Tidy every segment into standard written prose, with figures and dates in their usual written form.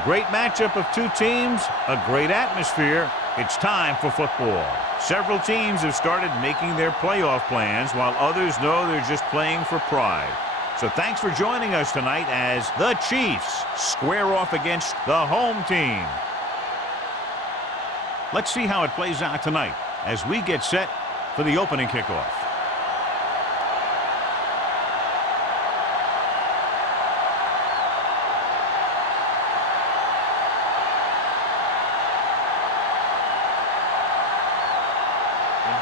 A great matchup of two teams, a great atmosphere. It's time for football. Several teams have started making their playoff plans while others know they're just playing for pride. So thanks for joining us tonight as the Chiefs square off against the home team. Let's see how it plays out tonight as we get set for the opening kickoff.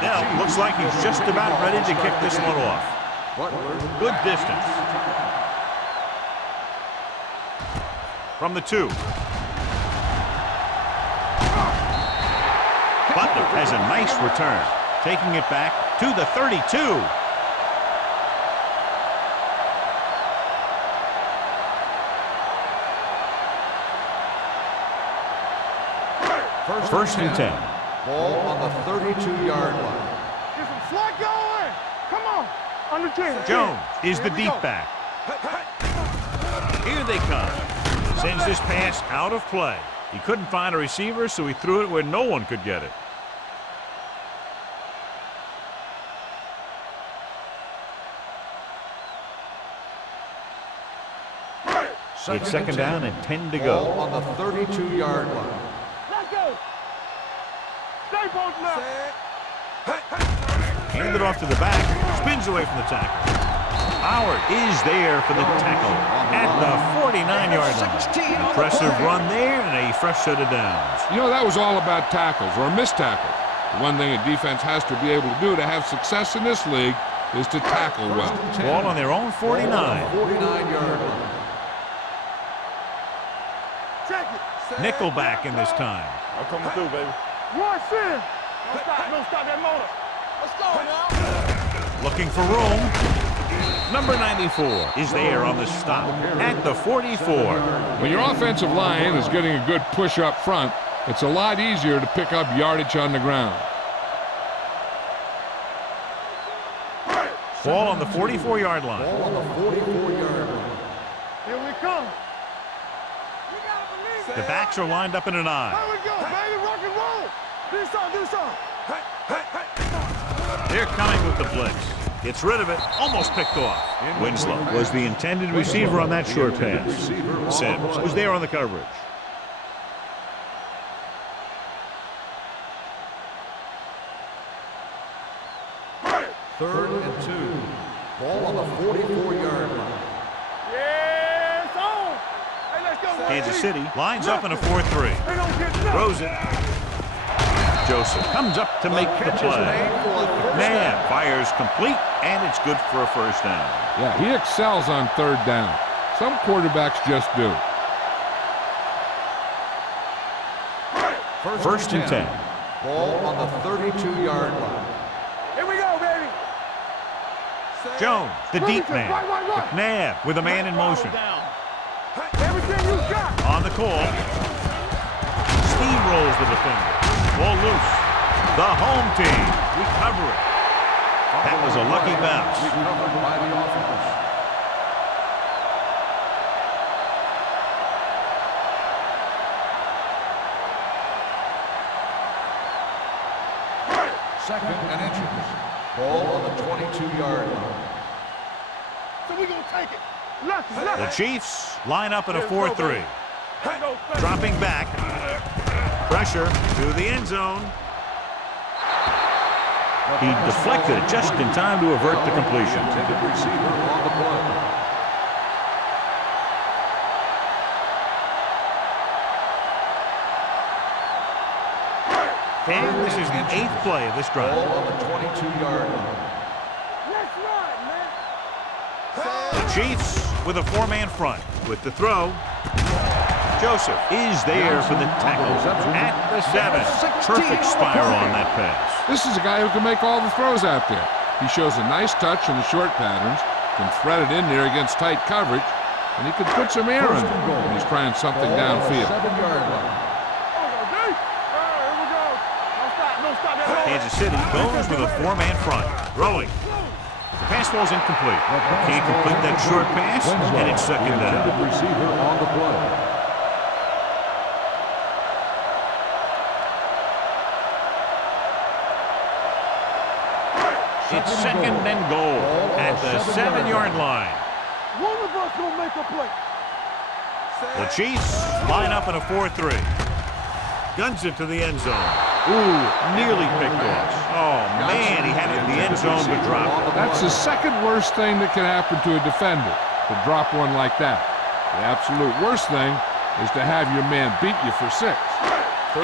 Now, looks like he's just about ready to kick this one off. Good distance. From the 2. Butler has a nice return, taking it back to the 32. First and 10. Ball on the 32-yard line. Get some slack going. Come on. On the 10. Jones is the deep back. Here they come. Sends this pass out of play. He couldn't find a receiver, so he threw it where no one could get it. It's second down and 10 to go. Ball on the 32-yard line. Let's go. Stay both left. Hand it off to the back. Spins away from the tackle. Howard is there for the tackle at the 49-yard line. Impressive run there and a fresh set of downs. You know, that was all about tackles or missed tackles. The one thing a defense has to be able to do to have success in this league is to tackle well. Ball on their own 49. 49-yard line. Nickelback in this time. I'm coming through, baby. One sin. Don't stop that motor. Let's go now. Looking for room. Number 94 is there on the stop at the 44. When your offensive line is getting a good push up front, it's a lot easier to pick up yardage on the ground. Ball on the 44-yard line. Ball on the 44-yard line. Here we come. The backs are lined up in an I. Here we go, baby. Rock and roll. Do something. They're coming with the blitz. Gets rid of it. Almost picked off. Winslow was the intended receiver on that short pass. Sims was there on the coverage. Third and 2. Ball on the 44-yard line. Yes, on. Hey, let's go. Kansas City lines up in a 4-3. Throws it. Joseph comes up to make the play. McNabb fires complete, and it's good for a first down. Yeah, he excels on third down. Some quarterbacks just do. First and 10. Ball on the 32-yard line. Here we go, baby. Jones, the deep man. McNabb with a man in motion. Everything you got. On the call. Steamrolls the defender. Ball loose. The home team recover it. That was a lucky bounce. Recovered by the offense. Second and inches. Ball on the 22-yard line. So we're going to take it. Left. The Chiefs line up in a 4-3. Dropping back. Pressure to the end zone. He deflected it just in time to avert the completion. Intended receiver on the play. And this is the 8th play of this drive. Ball on the 22-yard line. Let's run, man. The Chiefs with a 4-man front. With the throw. Joseph is there for the tackle at the 7. Perfect spiral on that pass. This is a guy who can make all the throws out there. He shows a nice touch in the short patterns, can thread it in there against tight coverage, and he can put some air in it when he's trying something downfield. 7-yard line. Kansas City goes with a 4-man front. Throwing. The pass ball's incomplete. Can't complete that short pass, and it's second down. Receiver on the play. It's second and goal at the 7-yard line. One of us gonna make a play. The Chiefs line up in a 4-3. Guns it to the end zone. Ooh, nearly picked off. Oh, man, he had it in the end zone but dropped it. That's the second worst thing that can happen to a defender, to drop one like that. The absolute worst thing is to have your man beat you for 6.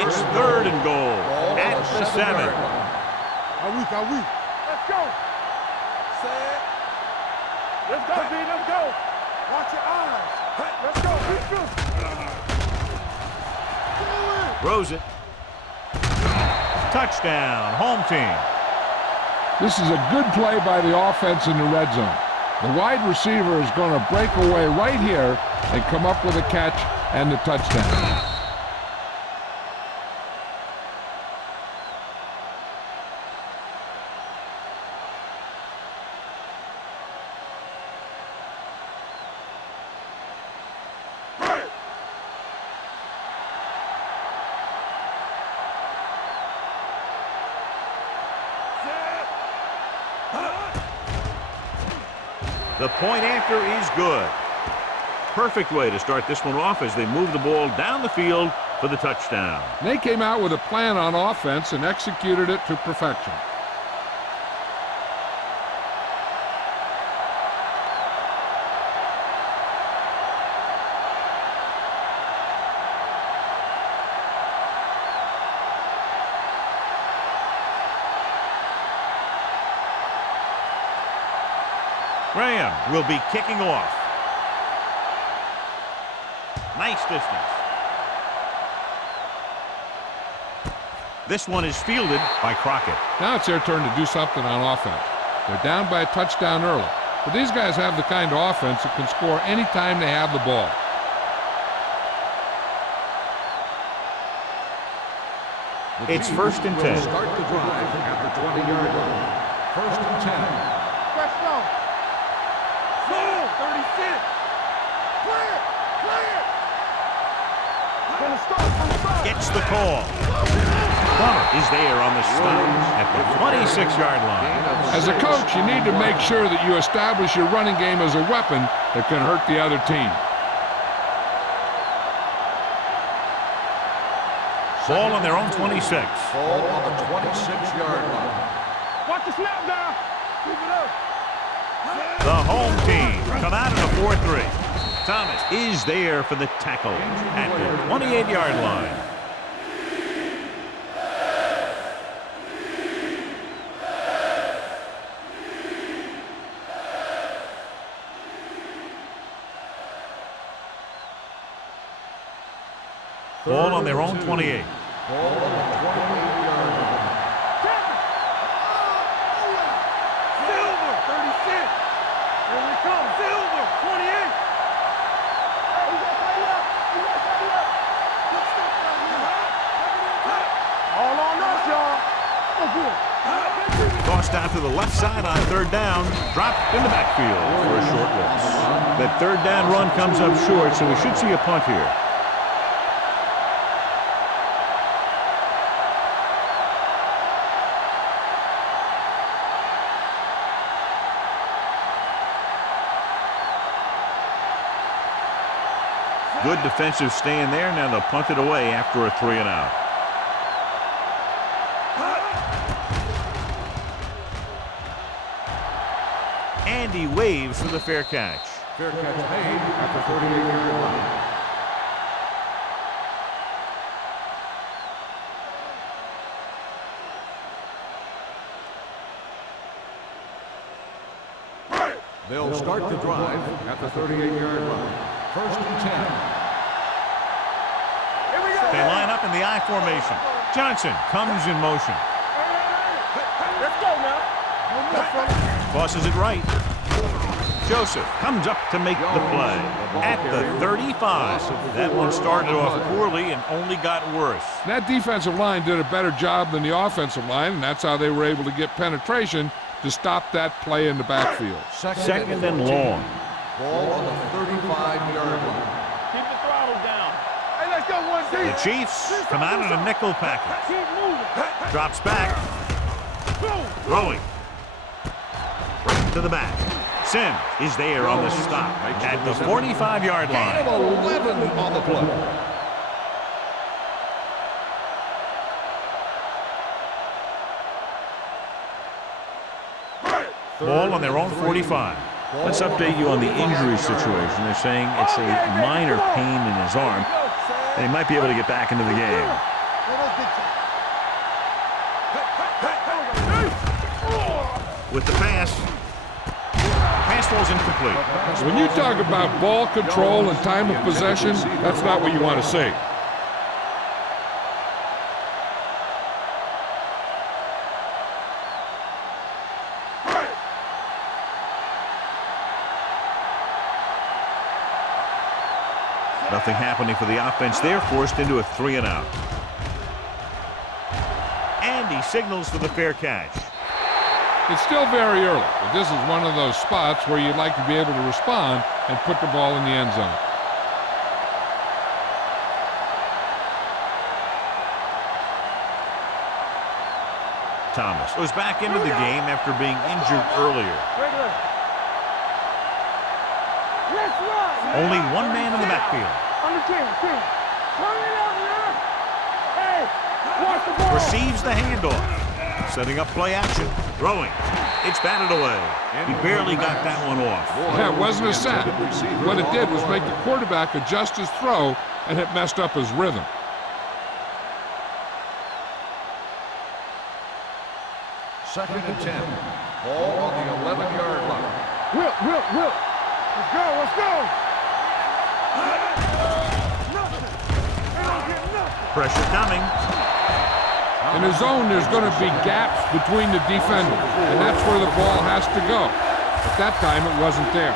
It's third and goal at the 7. Are we? Let's go. Let's go, B. Let's go. Watch your eyes. Let's go. Throws it. Touchdown, home team. This is a good play by the offense in the red zone. The wide receiver is going to break away right here and come up with a catch and the touchdown. The point after is good. Perfect way to start this one off as they move the ball down the field for the touchdown. They came out with a plan on offense and executed it to perfection. Graham will be kicking off. Nice distance. This one is fielded by Crockett. Now it's their turn to do something on offense. They're down by a touchdown early, but these guys have the kind of offense that can score anytime they have the ball. It's first and 10. Start the drive at the 20-yard line. First and 10. Let's go. 36. Clear. Gonna start. Gets the call. Plummer is there on the stop at the 26-yard line. As a coach, you need to make sure that you establish your running game as a weapon that can hurt the other team. Ball on their own 26. Ball on the 26-yard line. Watch the snap down. Keep it up. The home team come out in a 4-3. Thomas is there for the tackle at the 28-yard line. Ball on their own 28. Ball on the 28-yard line. Silver, 36. Here we come. Silver, 28. All on us, y'all. Oh, good. Tossed out to the left side on third down. Dropped in the backfield for a short loss. That third down run comes up short, so we should see a punt here. Good defensive stand there. Now they'll punt it away after a 3 and out. Andy waves for the fair catch. Fair catch made at the 38-yard line. They'll start the drive at the 38-yard line. First and 10. Here we go. They line up in the I formation. Johnson comes in motion. Let's go now. Tosses it right. Joseph comes up to make the play at the 35. That one started off poorly and only got worse. That defensive line did a better job than the offensive line, and that's how they were able to get penetration to stop that play in the backfield. Second and long. Ball on the 35-yard line. Keep the throttle down. Hey, let's go one deep. The Chiefs come out in a nickel package. Keep moving. Drops back. Throwing. to the back. Sims is there on the stop at the 45-yard line. 11 on the play. Ball on their own 45. Let's update you on the injury situation. They're saying it's a minor pain in his arm, and he might be able to get back into the game. With the pass. Pass falls incomplete. When you talk about ball control and time of possession, that's not what you want to see. Nothing happening for the offense. They're forced into a 3-and-out. And he signals for the fair catch. It's still very early, but this is one of those spots where you'd like to be able to respond and put the ball in the end zone. Thomas was back into the game after being injured earlier. Only one man in the backfield. Receives the handoff. Setting up play action. Throwing. It's batted away. He barely got that one off. Yeah, it wasn't a sack. What it did was make the quarterback adjust his throw, and it messed up his rhythm. Second and 10. Ball on the 11-yard line. Will. Let's go. Pressure coming. In a zone, there's going to be gaps between the defenders, and that's where the ball has to go. At that time, it wasn't there.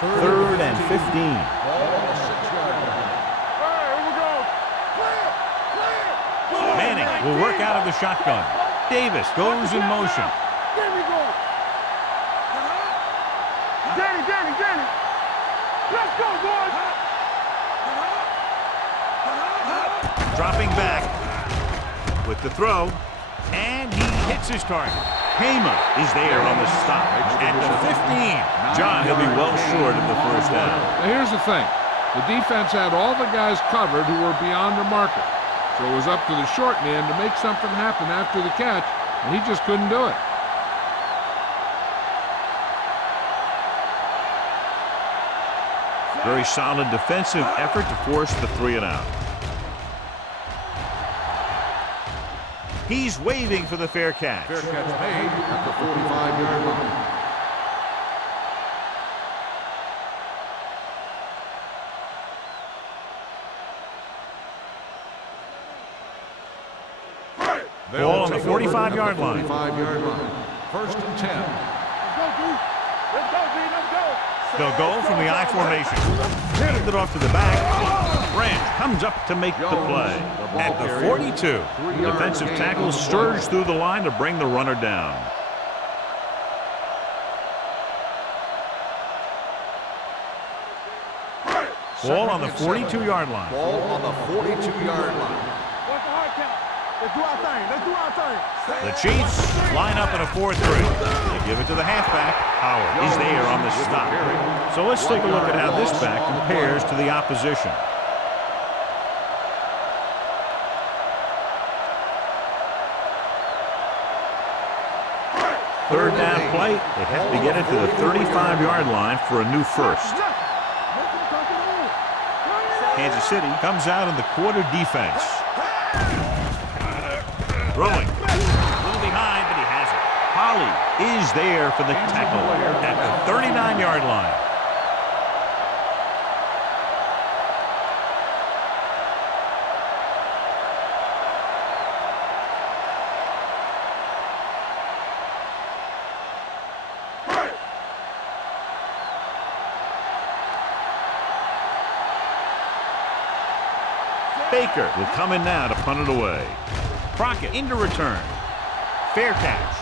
Third and 15. Ball on the 6-yard line. Here we go. Clear. Manning will work out of the shotgun. Davis goes in motion. There we go. Danny. Let's go, boys. Dropping back with the throw. And he hits his target. Hema is there on the stop at the 15. John, he'll be well short of the first down. Now, here's the thing. The defense had all the guys covered who were beyond the marker. So it was up to the short man to make something happen after the catch, and he just couldn't do it. Very solid defensive effort to force the 3-and-out. He's waving for the fair catch. Fair catch made at the 45-yard line. Ball on the 45-yard line. 45-yard line. First and 10. Let's go. They'll go from the I formation. Hand it off to the back. Branch comes up to make the play. At the 42, defensive tackle surged through the line to bring the runner down. Ball on the 42-yard line. Ball on the 42-yard line. What's the hard count? Let's do our thing. The Chiefs line up in a 4-3. They give it to the halfback. Howard is there on the stop. So let's take a look at how this back compares to the opposition. Third down play. They have to get it to the 35-yard line for a new first. Kansas City comes out in the quarter defense. Throwing. A little behind, but he has it. Holly is there for the tackle at the 39-yard line. Baker will come in now to punt it away. Crockett into return. Fair catch.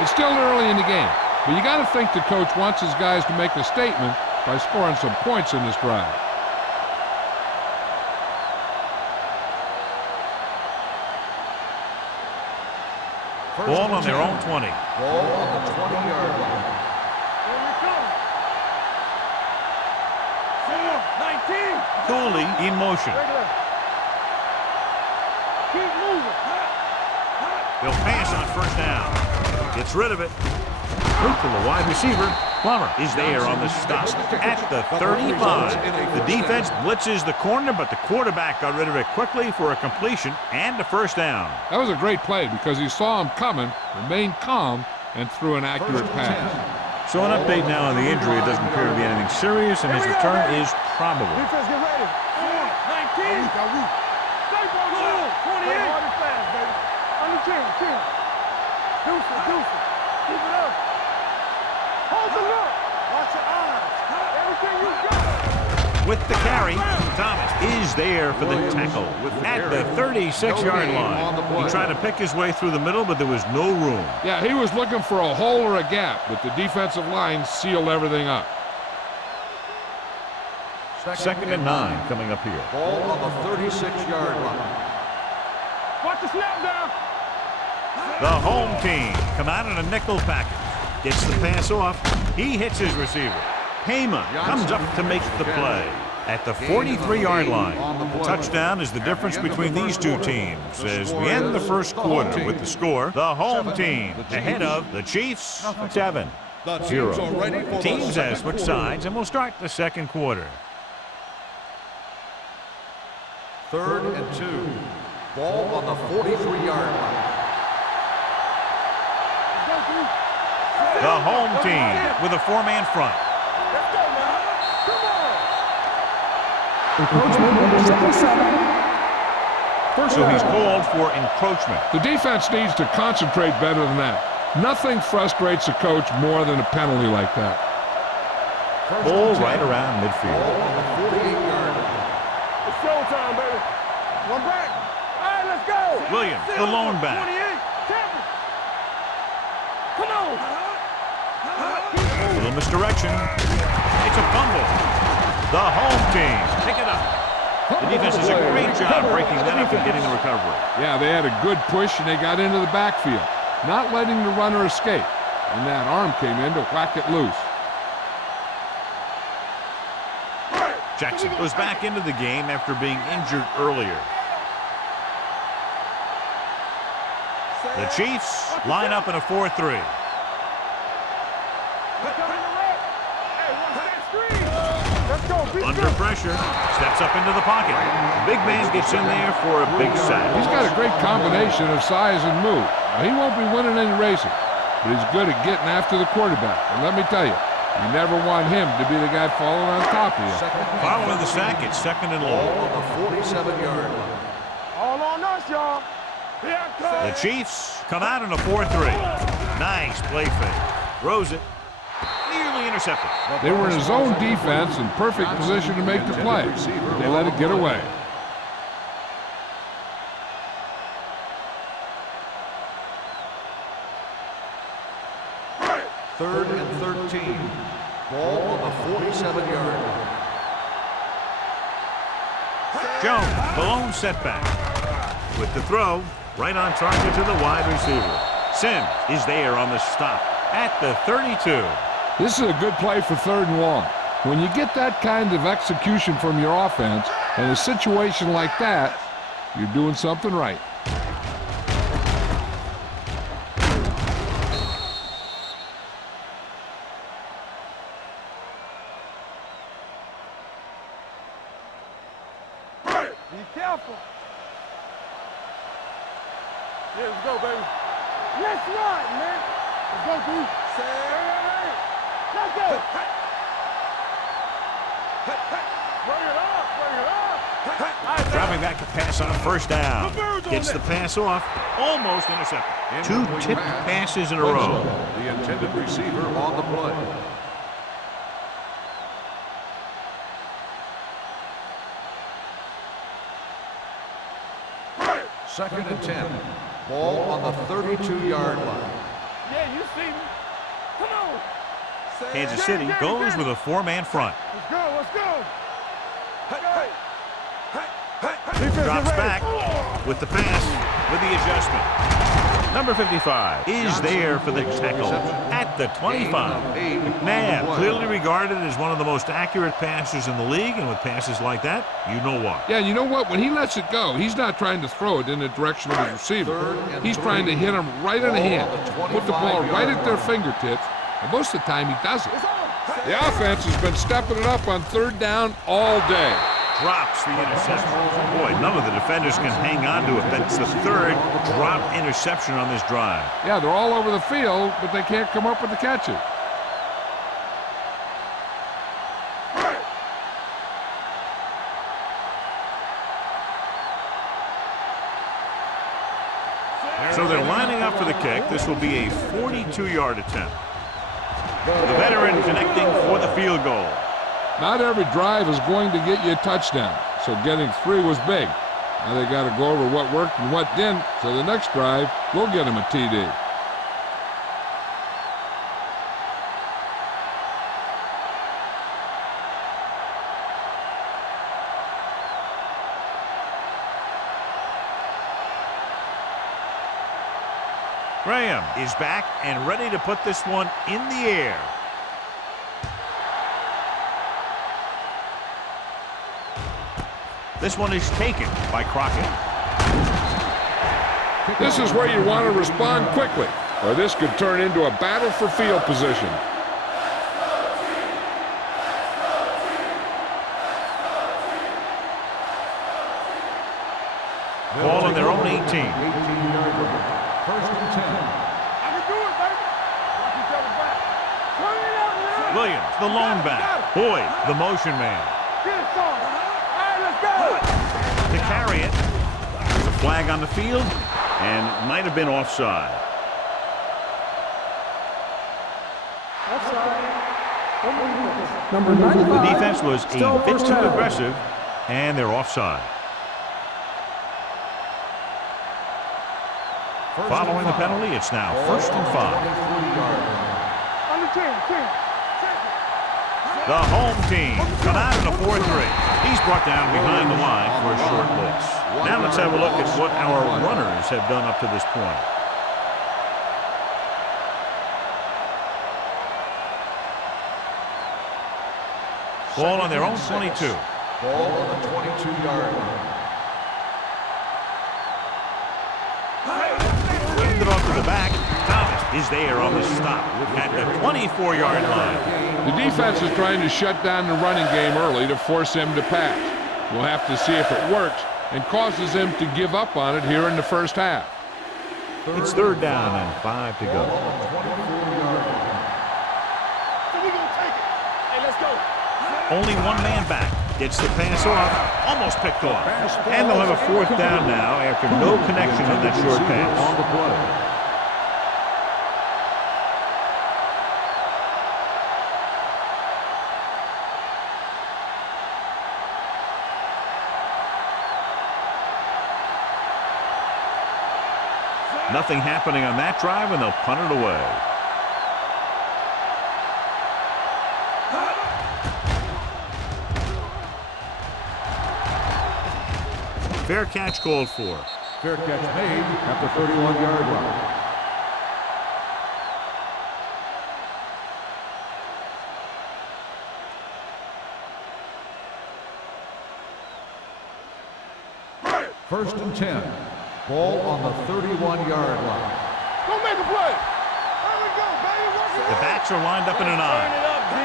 It's still early in the game, but you got to think the coach wants his guys to make a statement by scoring some points in this drive. Ball on their own 20. Ball on the 20-yard line. Here we come. 19. Cooley in motion. Regular. Keep moving. He'll pass on first down. Gets rid of it. Out to the wide receiver. Plummer is there on the stop at the 35. The defense blitzes the corner, but the quarterback got rid of it quickly for a completion and a first down. That was a great play because he saw him coming, remained calm, and threw an accurate pass. So an update now on the injury. It doesn't appear to be anything serious, and his return is probable. Defense, get ready. 19. Stay focused. 28. Hard and fast, baby. Under 10. Deuces. Keep it up. Hold the look. Watch your eyes. Everything you got. With the carry, Thomas is there for the tackle at the 36-yard line. He tried to pick his way through the middle, but there was no room. Yeah, he was looking for a hole or a gap, but the defensive line sealed everything up. 2nd and 9 coming up here. Ball on the 36-yard line. Watch the snap down. The home team come out in a nickel package. Gets the pass off. He hits his receiver. Payma comes up to make the play at the 43-yard line. The touchdown is the difference between these two teams as we end the first quarter with the score. The home team ahead of the Chiefs 7-0. The teams have switched sides, and we'll start the second quarter. 3rd and 2. Ball on the 43-yard line. The home team with a 4-man front. Let's go, man. Come on. So he's called for encroachment. The defense needs to concentrate better than that. Nothing frustrates a coach more than a penalty like that. Ball right around midfield. Ball on the 48-yard line. It's showtime, baby. One back. All right, let's go. Williams, the lone back. 28. Captain. Come on. A little misdirection. It's a fumble. The home team pick it up. The defense does a great job breaking that up and getting the recovery. Yeah, they had a good push, and they got into the backfield, not letting the runner escape. And that arm came in to whack it loose. Jackson goes back into the game after being injured earlier. The Chiefs line up in a 4-3. Under pressure, steps up into the pocket. Big man gets in there for a big sack. He's got a great combination of size and move. Now, he won't be winning any races, but he's good at getting after the quarterback. And let me tell you, you never want him to be the guy falling on top of you. Following the sack, it's 2nd and long. Ball on the 47-yard line. All on us, y'all. Here I come. The Chiefs come out in a 4-3. Nice play fake. Throws it. Nearly intercepted. They were in a zone defense in perfect position to make the play. They let it get away. Third and 13. Ball on the 47-yard line. Jones, the lone setback. With the throw, right on target to the wide receiver. Sims is there on the stop at the 32. This is a good play for 3rd and long. When you get that kind of execution from your offense in a situation like that, you're doing something right. Be careful. Yeah, let's go, baby. Let's run, man. Let's go, D. Let's go. Bring it up. Dropping back to pass on a first down. Gets the pass off. Almost intercepted. 2 tipped passes in a row. The intended receiver on the play. Second and 10. Ball on the 32-yard line. Yeah, you see me. Come on. Kansas City goes with a 4-man front. Let's go. Drops back with the pass with the adjustment. Number 55 is there for the tackle at the 25. McNabb, clearly regarded as one of the most accurate passers in the league, and with passes like that, you know why. Yeah, you know what? When he lets it go, he's not trying to throw it in the direction of his receiver. He's trying to hit him right in the hand, put the ball right at their fingertips, and most of the time he does it. The offense has been stepping it up on third down all day. Drops the interception. Boy, none of the defenders can hang on to it. That's the third dropped interception on this drive. Yeah, they're all over the field, but they can't come up with the catches. So they're lining up for the kick. This will be a 42-yard attempt. The veteran connecting for the field goal. Not every drive is going to get you a touchdown, so getting 3 was big. Now they got to go over what worked and what didn't, so the next drive will get them a TD. Graham is back and ready to put this one in the air. This one is taken by Crockett. This is where you want to respond quickly, or this could turn into a battle for field position. Ball on their own 18. 18-yard line. First and 10. I can do it, baby. Watch each other back. Turn it out now. Williams, the lone back. Boyd, the motion man. Get it, son. All right, let's go. To carry it. There's a flag on the field, and might have been offside. Number 95. The defense was Still a bit first too down. aggressive, and they're offside. Following the penalty, it's now first and 5. On the 10. The home team come out in a 4-3. He's brought down behind the line for a short loss. Now let's have a look at what our runners have done up to this point. Ball on their own 22. Ball on the 22-yard line. Hand it off to the back. Thomas is there on the stop at the 24-yard line. The defense is trying to shut down the running game early to force him to pass. We'll have to see if it works and causes him to give up on it here in the first half. It's third down and 5 to go. Only one man back. Gets the pass off. Almost picked off. And they'll have a fourth down now after no connection on that short pass. On the play. Nothing happening on that drive, and they'll punt it away. Fair catch called for. Fair catch made at the 31-yard line. First and 10. Ball on the 31-yard line. Go make a play. There we go, baby. Work it The out. backs are lined up in an Turn eye. it up, D.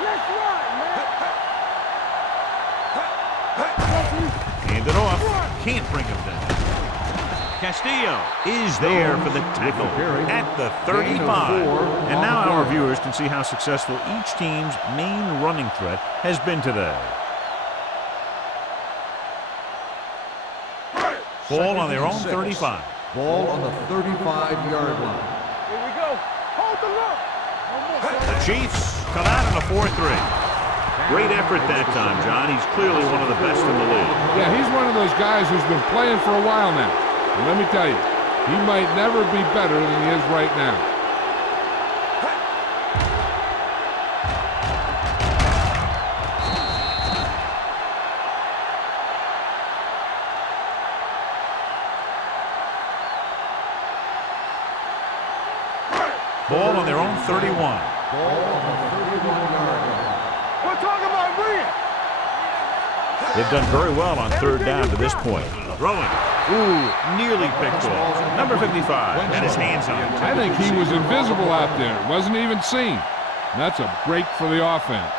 Let's ride, man. Hand it off. Can't bring him down. Castillo is there for the tackle at the 35. And now our viewers can see how successful each team's main running threat has been today. Ball on their own 35. Ball on the 35-yard line. Here we go. Hold the look. The Chiefs come out in a 4-3. Great effort that time, John. He's clearly one of the best in the league. Yeah, he's one of those guys who's been playing for a while now. And let me tell you, he might never be better than he is right now. 31. Ball on the 31-yard line. We're talking about bringing. They've done very well on third down to this point. Throwing. Ooh, nearly picked off. Number 55 had his hands on it. I think he was invisible out there. Wasn't even seen. And that's a break for the offense.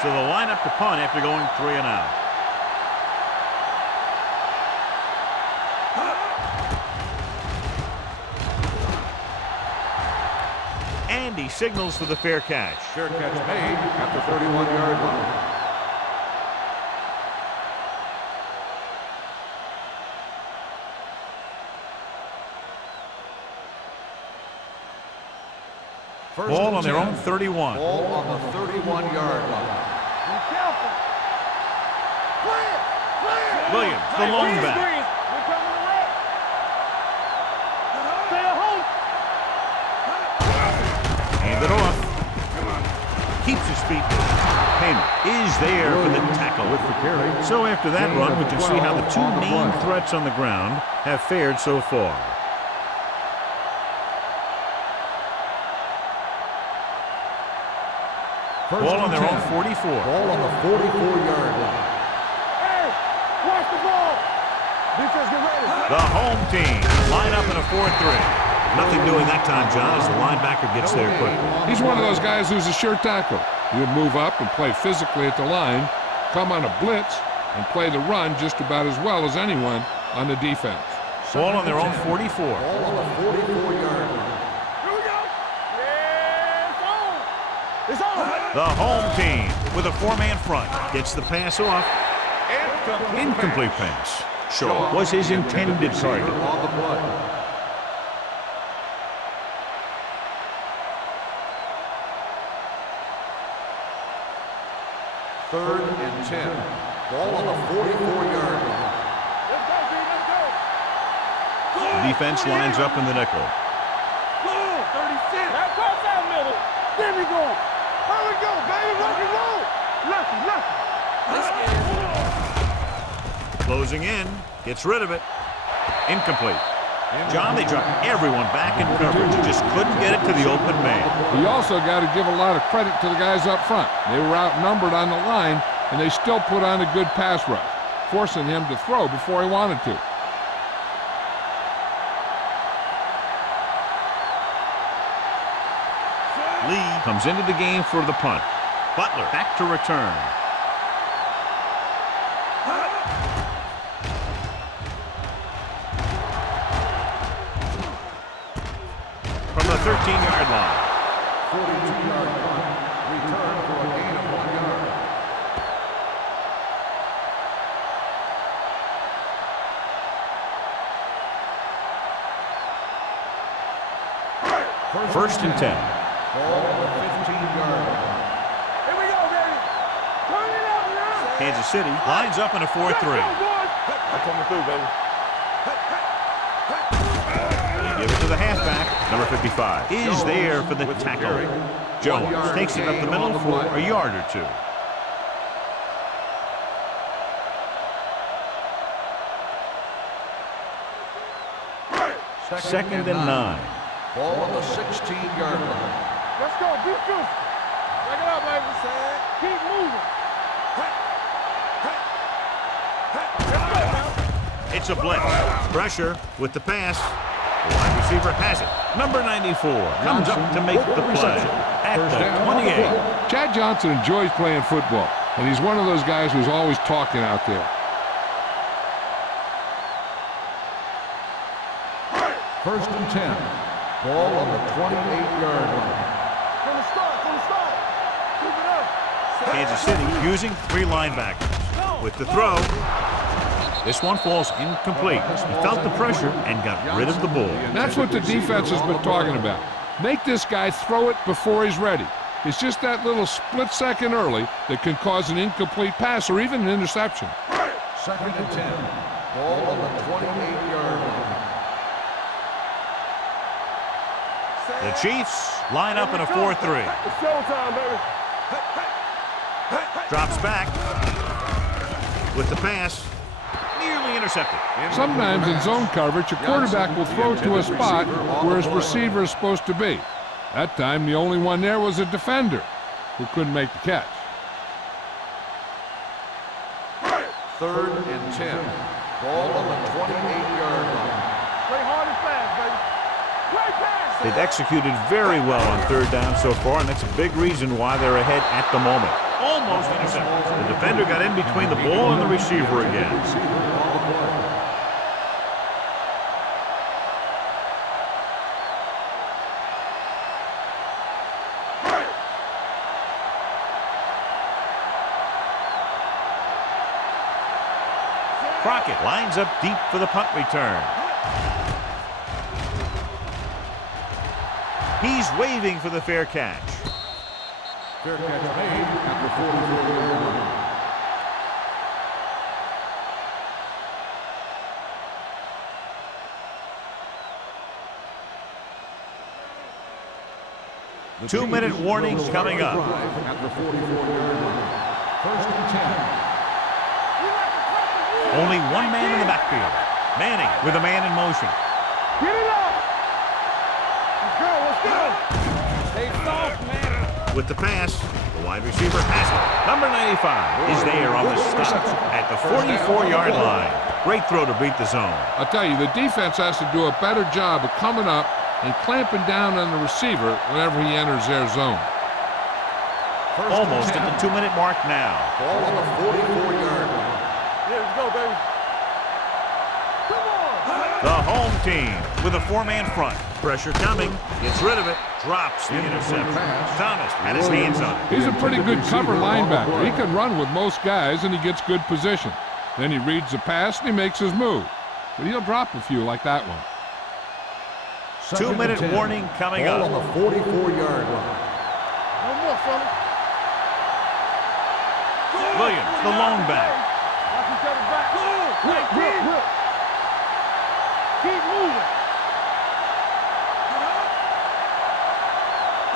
So they'll line up to punt after going 3 and out. And he signals for the fair catch. Fair catch made at the 31-yard line. Ball on their own 31. Ball on the 31-yard line. Be careful. Clear. Clear. Williams, the lone back. We're coming to red. Stay at home. Hand it off. Keeps his feet. Payne is there for the tackle. With the carry. So after that run, we can see how the two main threats on the ground have fared so far. Ball on their own 44. Ball on the 44-yard line. Hey, watch the ball. Defense, get ready. The home team line up in a 4-3. Nothing doing that time, John, as the linebacker gets there quickly. He's one of those guys who's a sure tackler. He would move up and play physically at the line, come on a blitz, and play the run just about as well as anyone on the defense. Ball on their own 44. Ball on the 44-yard line. Here we go. Yeah, it's on. It's on. The home team with a 4-man front gets the pass off. Incomplete pass. Shaw was his intended target. On the play. Third and 10. Ball on the 44-yard line. Let's go, B. Let's go. The defense lines up in the nickel. 36. Now cross out middle. There we go. Here we go, baby. Rock and roll. Lucky, lucky. Closing in. Gets rid of it. Incomplete. John, they dropped everyone back in coverage. He just couldn't get it to the open man. He also got to give a lot of credit to the guys up front. They were outnumbered on the line, and they still put on a good pass rush, forcing him to throw before he wanted to. Lee comes into the game for the punt. Butler back to return. From the 13-yard line. 42-yard punt. Return for a gain of 1 yard. First and 10. Ball on the 15-yard line. Here we go, baby. Turn it up now. Kansas City lines up in a 4-3. I'm coming through, baby. They give it to the halfback. Number 55 is there for the tackle. Jones takes it up the middle for a yard or two. Second and 9. Ball on the 16-yard line. Let's go. Be good. Check it out, baby. Keep moving. It's a blitz. Pressure with the pass. The wide receiver has it. Number 94 comes up to make the play at the 28. Chad Johnson enjoys playing football, and he's one of those guys who's always talking out there. First and 10. Ball on the 28-yard line. From the start. Keep it up. Kansas City using 3 linebackers. With the throw, this one falls incomplete. He felt the pressure and got rid of the ball. That's what the defense has been talking about. Make this guy throw it before he's ready. It's just that little split second early that can cause an incomplete pass or even an interception. Second and 10. Ball on the 28-yard line. The Chiefs line up in a 4-3. It's showtime, baby. Drops back with the pass. Nearly intercepted. Sometimes in zone coverage, a quarterback will throw to a spot where his receiver is supposed to be. That time, the only one there was a defender who couldn't make the catch. 3rd and 10. Ball on the 28-yard line. Play hard and fast, baby. Great pass. They've executed very well on 3rd down so far, and that's a big reason why they're ahead at the moment. Almost intercepted. The defender got in between the ball and the receiver again. Crockett lines up deep for the punt return. He's waving for the fair catch. Fair catch made at the 44-yard line. The 2-minute Chiefs warning will coming start up. the drive at the 44-yard line. 1st and 10. Only one man in the backfield. Manning with a man in motion. Get it up. Let's go. Let's go. Stay soft, man. With the pass, the wide receiver has it. Number 95 is there on the stop at the 44-yard line. Great throw to beat the zone. I'll tell you, the defense has to do a better job of coming up and clamping down on the receiver whenever he enters their zone. Almost at the 2-minute mark now. Ball on the 44-yard line. Yeah, let's go, baby. Come on. The home team with a 4-man front. Pressure coming. Gets rid of it. Drops the interception. Thomas had his hands on it. He's a pretty good cover linebacker. He can run with most guys, and he gets good position. Then he reads the pass, and he makes his move. But he'll drop a few like that one. 2-minute warning coming Ball up. on the 44-yard line. No more, fella. Williams, the lone back. Watch each other back. Whip. Keep moving.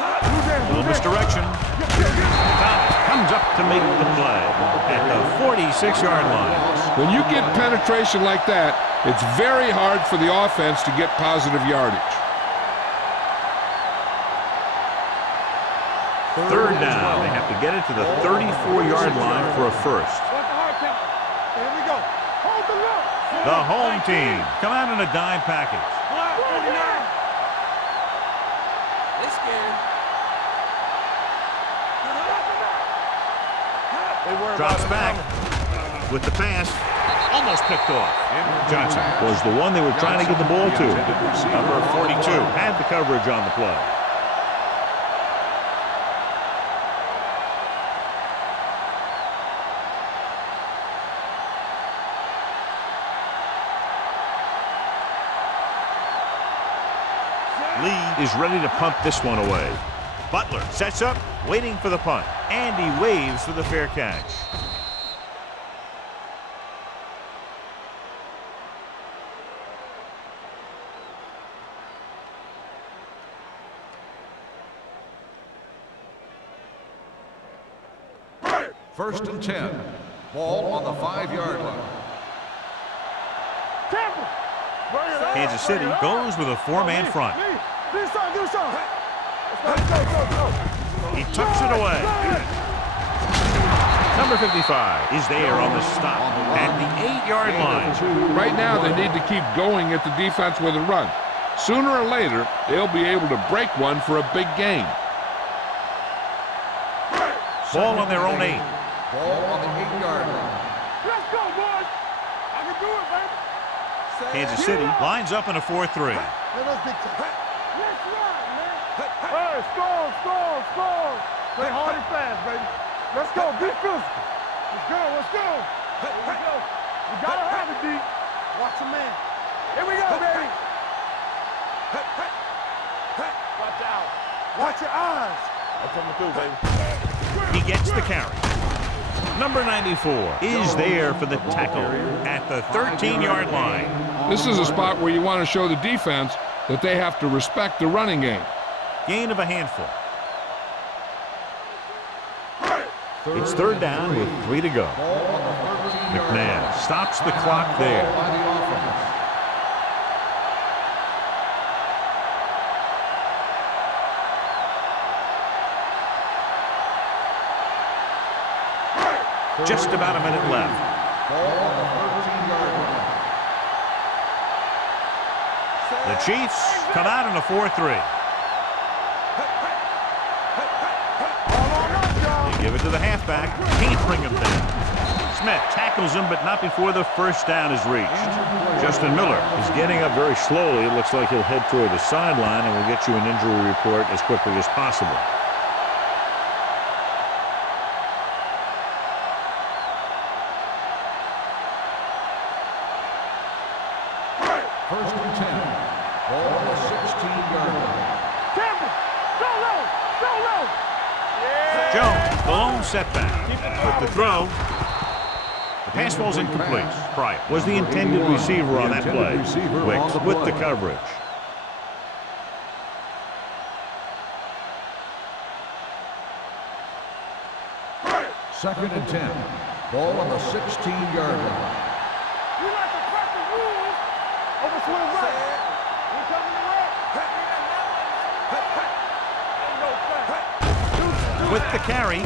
A little misdirection. Thomas comes up to make the play at the 46-yard line. When you get penetration like that, it's very hard for the offense to get positive yardage. 3rd down. They have to get it to the 34-yard line for a first. Watch the hard count. Here we go. Hold the look. The home team come out in a dime package. Block 49. They scared. Drops back with the pass. Almost picked off. Johnson was the one they were trying to get the ball to. Number 42 had the coverage on the play. Lee is ready to punt this one away. Butler sets up, waiting for the punt, and he waves for the fair catch. First and 10. Ball on the 5-yard line. Kansas City goes with a 4-man front. Do something. Let's go. He tucks it away. Number 55 is there on the stop at the 8-yard line. Right now, they need to keep going at the defense with a run. Sooner or later, they'll be able to break one for a big gain. Ball on their own 8. Ball on the 8-yard line. Let's go, boys. I can do it, baby. Kansas City lines up in a 4-3. Let us dictate. Let's run, man. Hey, score. Play hard and fast, baby. Let's go. Be physical. Let's go. Here we go. We gotta have it, D. Watch the man. Here we go, baby. Watch out. Watch your eyes. I'm coming through, baby. He gets the carry. Number 94 is there for the tackle at the 13-yard line. This is a spot where you want to show the defense that they have to respect the running game. Gain of a handful. It's third down with 3 to go. McNabb stops the clock there. By the offense. Just about a minute left. Ball on the 13-yard line. The Chiefs come out in a 4-3. They give it to the halfback. Can't bring him down. Smith tackles him, but not before the first down is reached. Justin Miller He's getting up very slowly. It looks like he'll head toward the sideline, and we'll get you an injury report as quickly as possible. First and 10. Ball on the 16-yard line. Campbell, go low, go low. Jones, the lone setback. With the throw, the pass ball's incomplete. Pryor was the intended receiver on that play. Wicks with the coverage. Second and 10. Ball on the 16-yard line. We like to crack the rules over swing right. We coming to right. Ain't no flag. With the carry,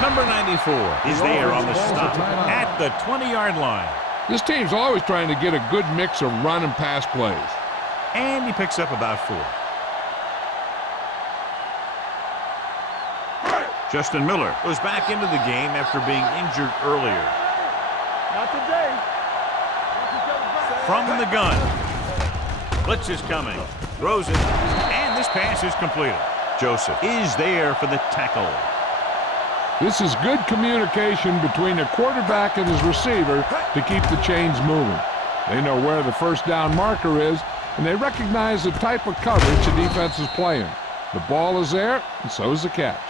number 94 is there on the stop at the 20-yard line. This team's always trying to get a good mix of run and pass plays. And he picks up about 4. Justin Miller goes back into the game after being injured earlier. Not today. From the gun. Blitz is coming. Throws it. And this pass is completed. Joseph is there for the tackle. This is good communication between the quarterback and his receiver to keep the chains moving. They know where the first down marker is, and they recognize the type of coverage the defense is playing. The ball is there, and so is the catch.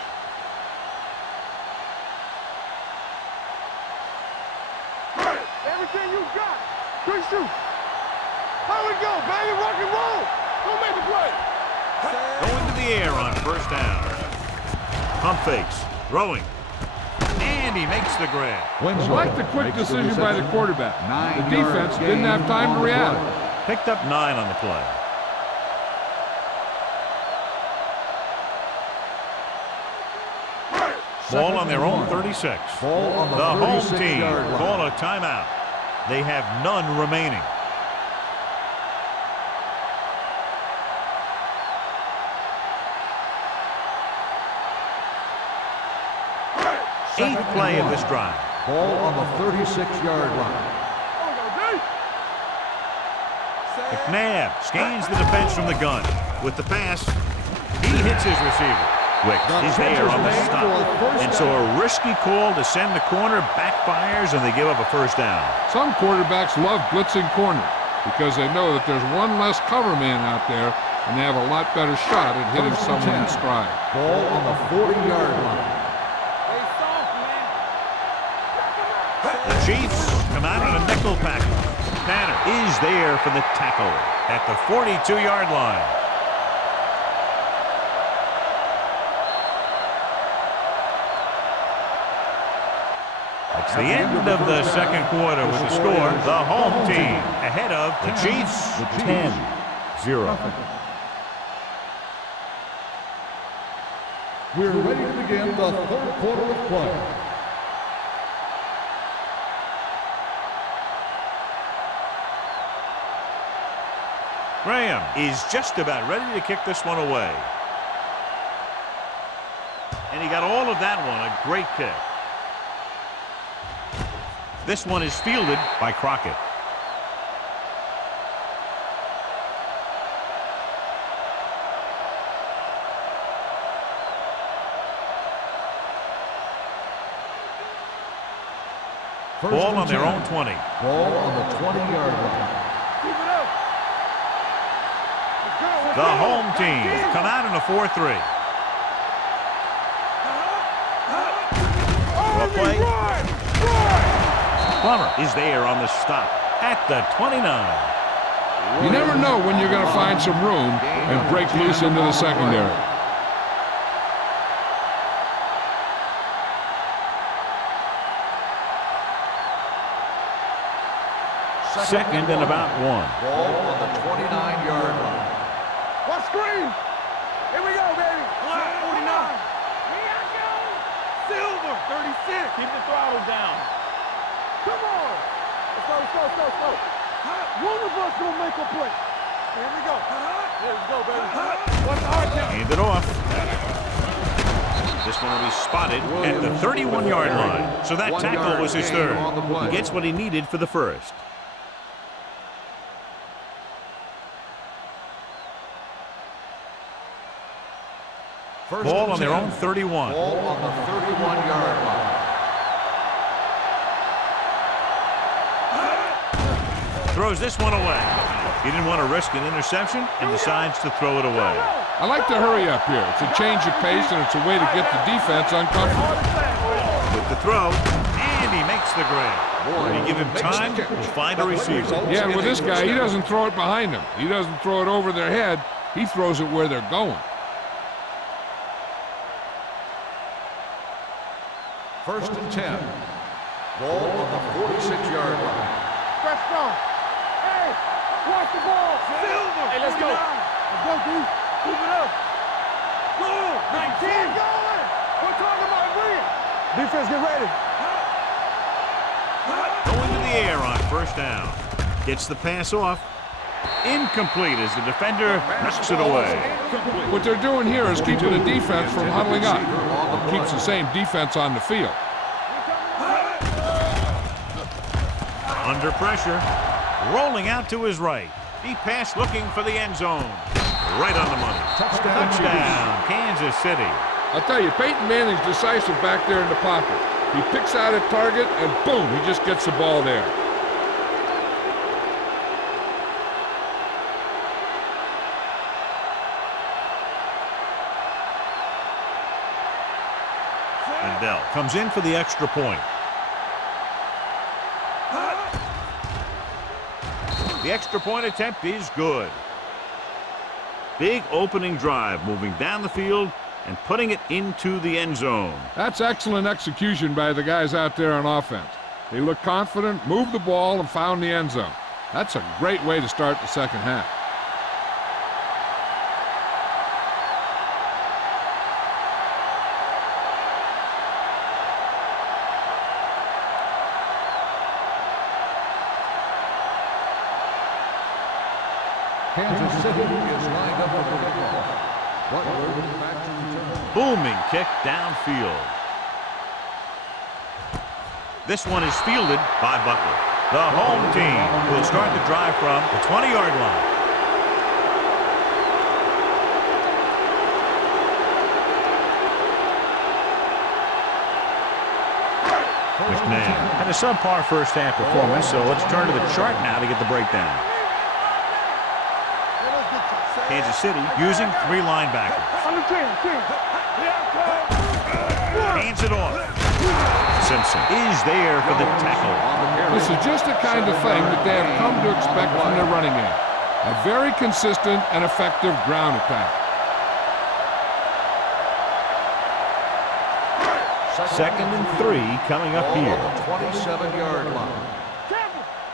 Everything you got. Quick shoot. How we go, baby? Rock and roll. Don't make the play. Going to the air on first down. Pump fakes. Throwing. And he makes the grab. I like the quick decision by the quarterback. The defense didn't have time to react. Picked up 9 on the play. Ball on their own 36. Ball on The home team 36-yard line. call a timeout. They have none remaining. Eighth play of this drive. Ball on the 36-yard line. McNabb scans the defense from the gun. With the pass, he hits his receiver. Wicks is there on the stop. And so a risky call to send the corner backfires, and they give up a first down. Some quarterbacks love blitzing corners because they know that there's one less cover man out there, and they have a lot better shot at hitting someone in stride. Ball on the 40-yard line. The Chiefs come out on a nickel package. Tanner is there for the tackle at the 42-yard line. It's the end of the second quarter with the score. The home team ahead of the Chiefs 10-0. We're ready to begin the third quarter of play. Graham is just about ready to kick this one away. And he got all of that one, a great kick. This one is fielded by Crockett. Ball on their own 20. Ball on the 20-yard line. Keep it up. The home team come out in a 4-3. Well played. Plummer is there on the stop at the 29. You never know when you're going to find some room and break loose into the secondary. Second and about 1. Ball on the 29-yard line. What screen? Here we go, baby. 49. Silver, 36. Keep the throttle down. Come on. Let's go. One of us gonna make a play. Here we go. Here we go, baby. What's the hard count? Hand it off. This one will be spotted at the 31-yard line. So that tackle was his third. He gets what he needed for the first. Ball on their own 31. Ball on the 31-yard line. Throws this one away. He didn't want to risk an interception and decides to throw it away. I like to hurry up here. It's a change of pace, and it's a way to get the defense uncomfortable. With the throw, and he makes the grab. When you give him time, he'll find a receiver. Yeah, with this guy, he doesn't throw it behind him. He doesn't throw it over their head. He throws it where they're going. First and 10. Ball on the 46-yard line. Fresh start. Hey, watch the ball. Silver. Hey, let's go. Let's go, D. Keep it up. Go. 19. Going. We're talking about win. Defense, get ready. Going to the air on first down. Gets the pass off. Incomplete as the defender knocks it away. What they're doing here is keeping the defense from huddling up. Keeps the same defense on the field. Under pressure. Rolling out to his right. Deep pass looking for the end zone. Right on the money. Touchdown, Kansas City. I'll tell you, Peyton Manning's decisive back there in the pocket. He picks out a target, and boom, he just gets the ball there. Mendel comes in for the extra point. The extra point attempt is good. Big opening drive, moving down the field and putting it into the end zone. That's excellent execution by the guys out there on offense. They look confident, moved the ball, and found the end zone. That's a great way to start the second half. Kansas City is lined up for the kickoff. Butler back to return. Booming kick downfield. This one is fielded by Butler. The home team will start the drive from the 20-yard line. McNabb had a subpar first half performance, so let's turn to the chart now to get the breakdown. Kansas City using 3 linebackers. Hands it off. Simpson is there for the tackle. This is just the kind of thing that they have come to expect from their running game. A very consistent and effective ground attack. Second and 3 coming up here. 27-yard line.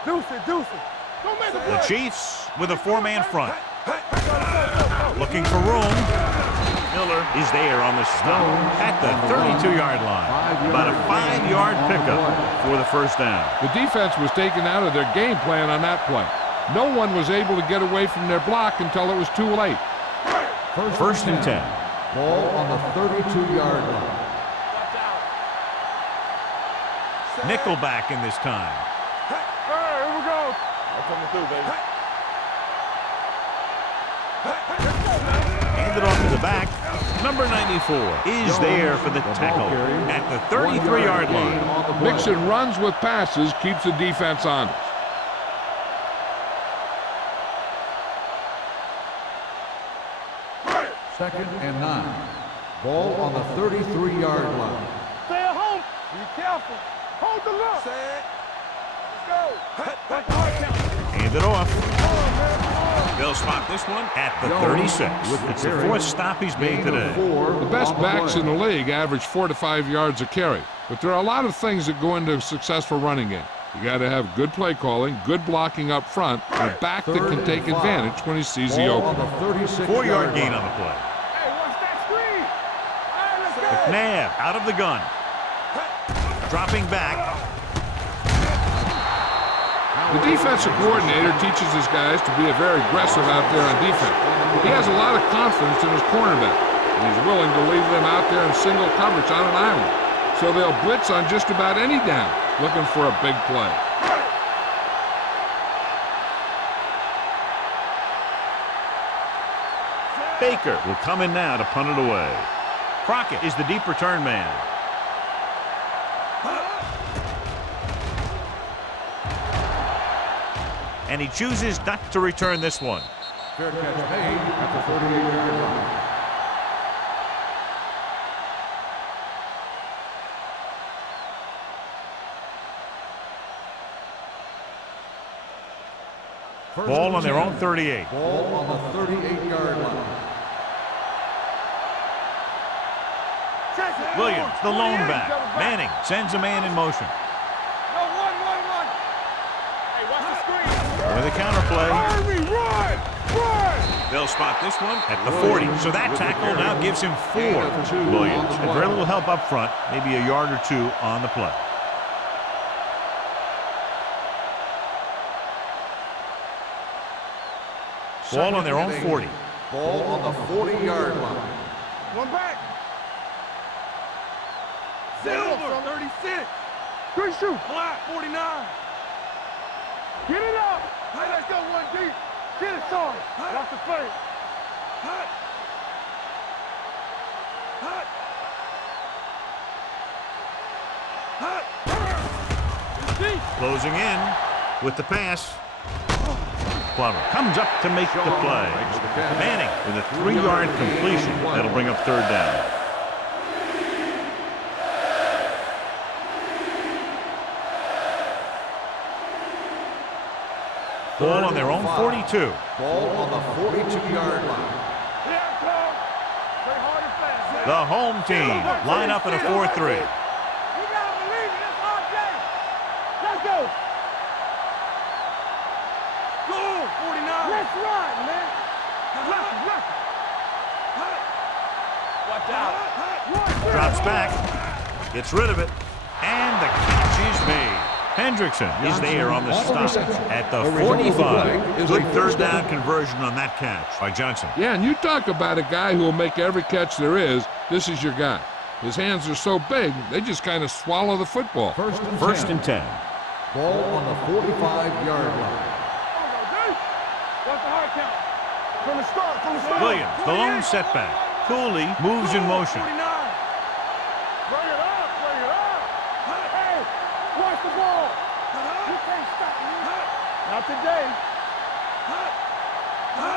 Deuce it. Don't make The Chiefs with a 4-man front. Looking for room. Miller is there on the stop at the 32-yard line. About a 5-yard pickup for the first down. The defense was taken out of their game plan on that play. No one was able to get away from their block until it was too late. First and 10. Ball on the 32-yard line. Nickelback in this time. Here we go. I'm coming through, baby. Handed off to the back. Number 94 is there for the tackle at the 33-yard line. Mixing runs with passes keeps the defense honest. Second and 9. Ball on the 33-yard line. Stay at home. Be careful. Hold the look. Let's go. Hand it off. They'll spot this one at the 36. It's the 4th stop he's made today. The best backs in the league average 4 to 5 yards a carry. But there are a lot of things that go into a successful running game. You got to have good play calling, good blocking up front, and a back that can take advantage when he sees the opening. 4-yard gain on the play. Hey, watch that screen. All right, let's go. McNabb out of the gun. Dropping back. The defensive coordinator teaches his guys to be very aggressive out there on defense. He has a lot of confidence in his cornerback, and he's willing to leave them out there in single coverage on an island. So they'll blitz on just about any down, looking for a big play. Baker will come in now to punt it away. Crockett is the deep return man. And he chooses not to return this one. Fair catch made at the 38-yard line. Ball on their own 38. Ball on the 38-yard line. Williams, the lone back. Manning sends a man in motion. No, one. Hey, watch the screen. With a counterplay. Irving, run! They'll spot this one at the 40. So that tackle now gives him 4. Williams had very little help up front, maybe a yard or 2 on the play. Ball on their own 40. Ball on the 40-yard line. One back. Silver, 36. Good shoot. Black, 49. Get it up. Hey, let's go one deep. Get it, Sarge. Watch the play. Hot. Closing in with the pass. Plummer comes up to make the play. Manning with a 3-yard completion. That'll bring up 3rd down. Ball on their own 42. Ball on the 42-yard line. The home team line up in a 4-3. You gotta believe it. It's RJ. Let's go. Go, 49. Let's run, man. Watch out. Drops back. Gets rid of it. And the catch is made. Hendrickson is there on the stop at the 45. Good 3rd down conversion on that catch by Johnson. Yeah, and you talk about a guy who will make every catch there is. This is your guy. His hands are so big, they just kind of swallow the football. First and 10. Ball on the 45-yard line. What's the hard count? From the start. Williams, the lone setback. Cooley moves in motion. Bring it up. Hey, watch the ball. You can't stop me. Not today.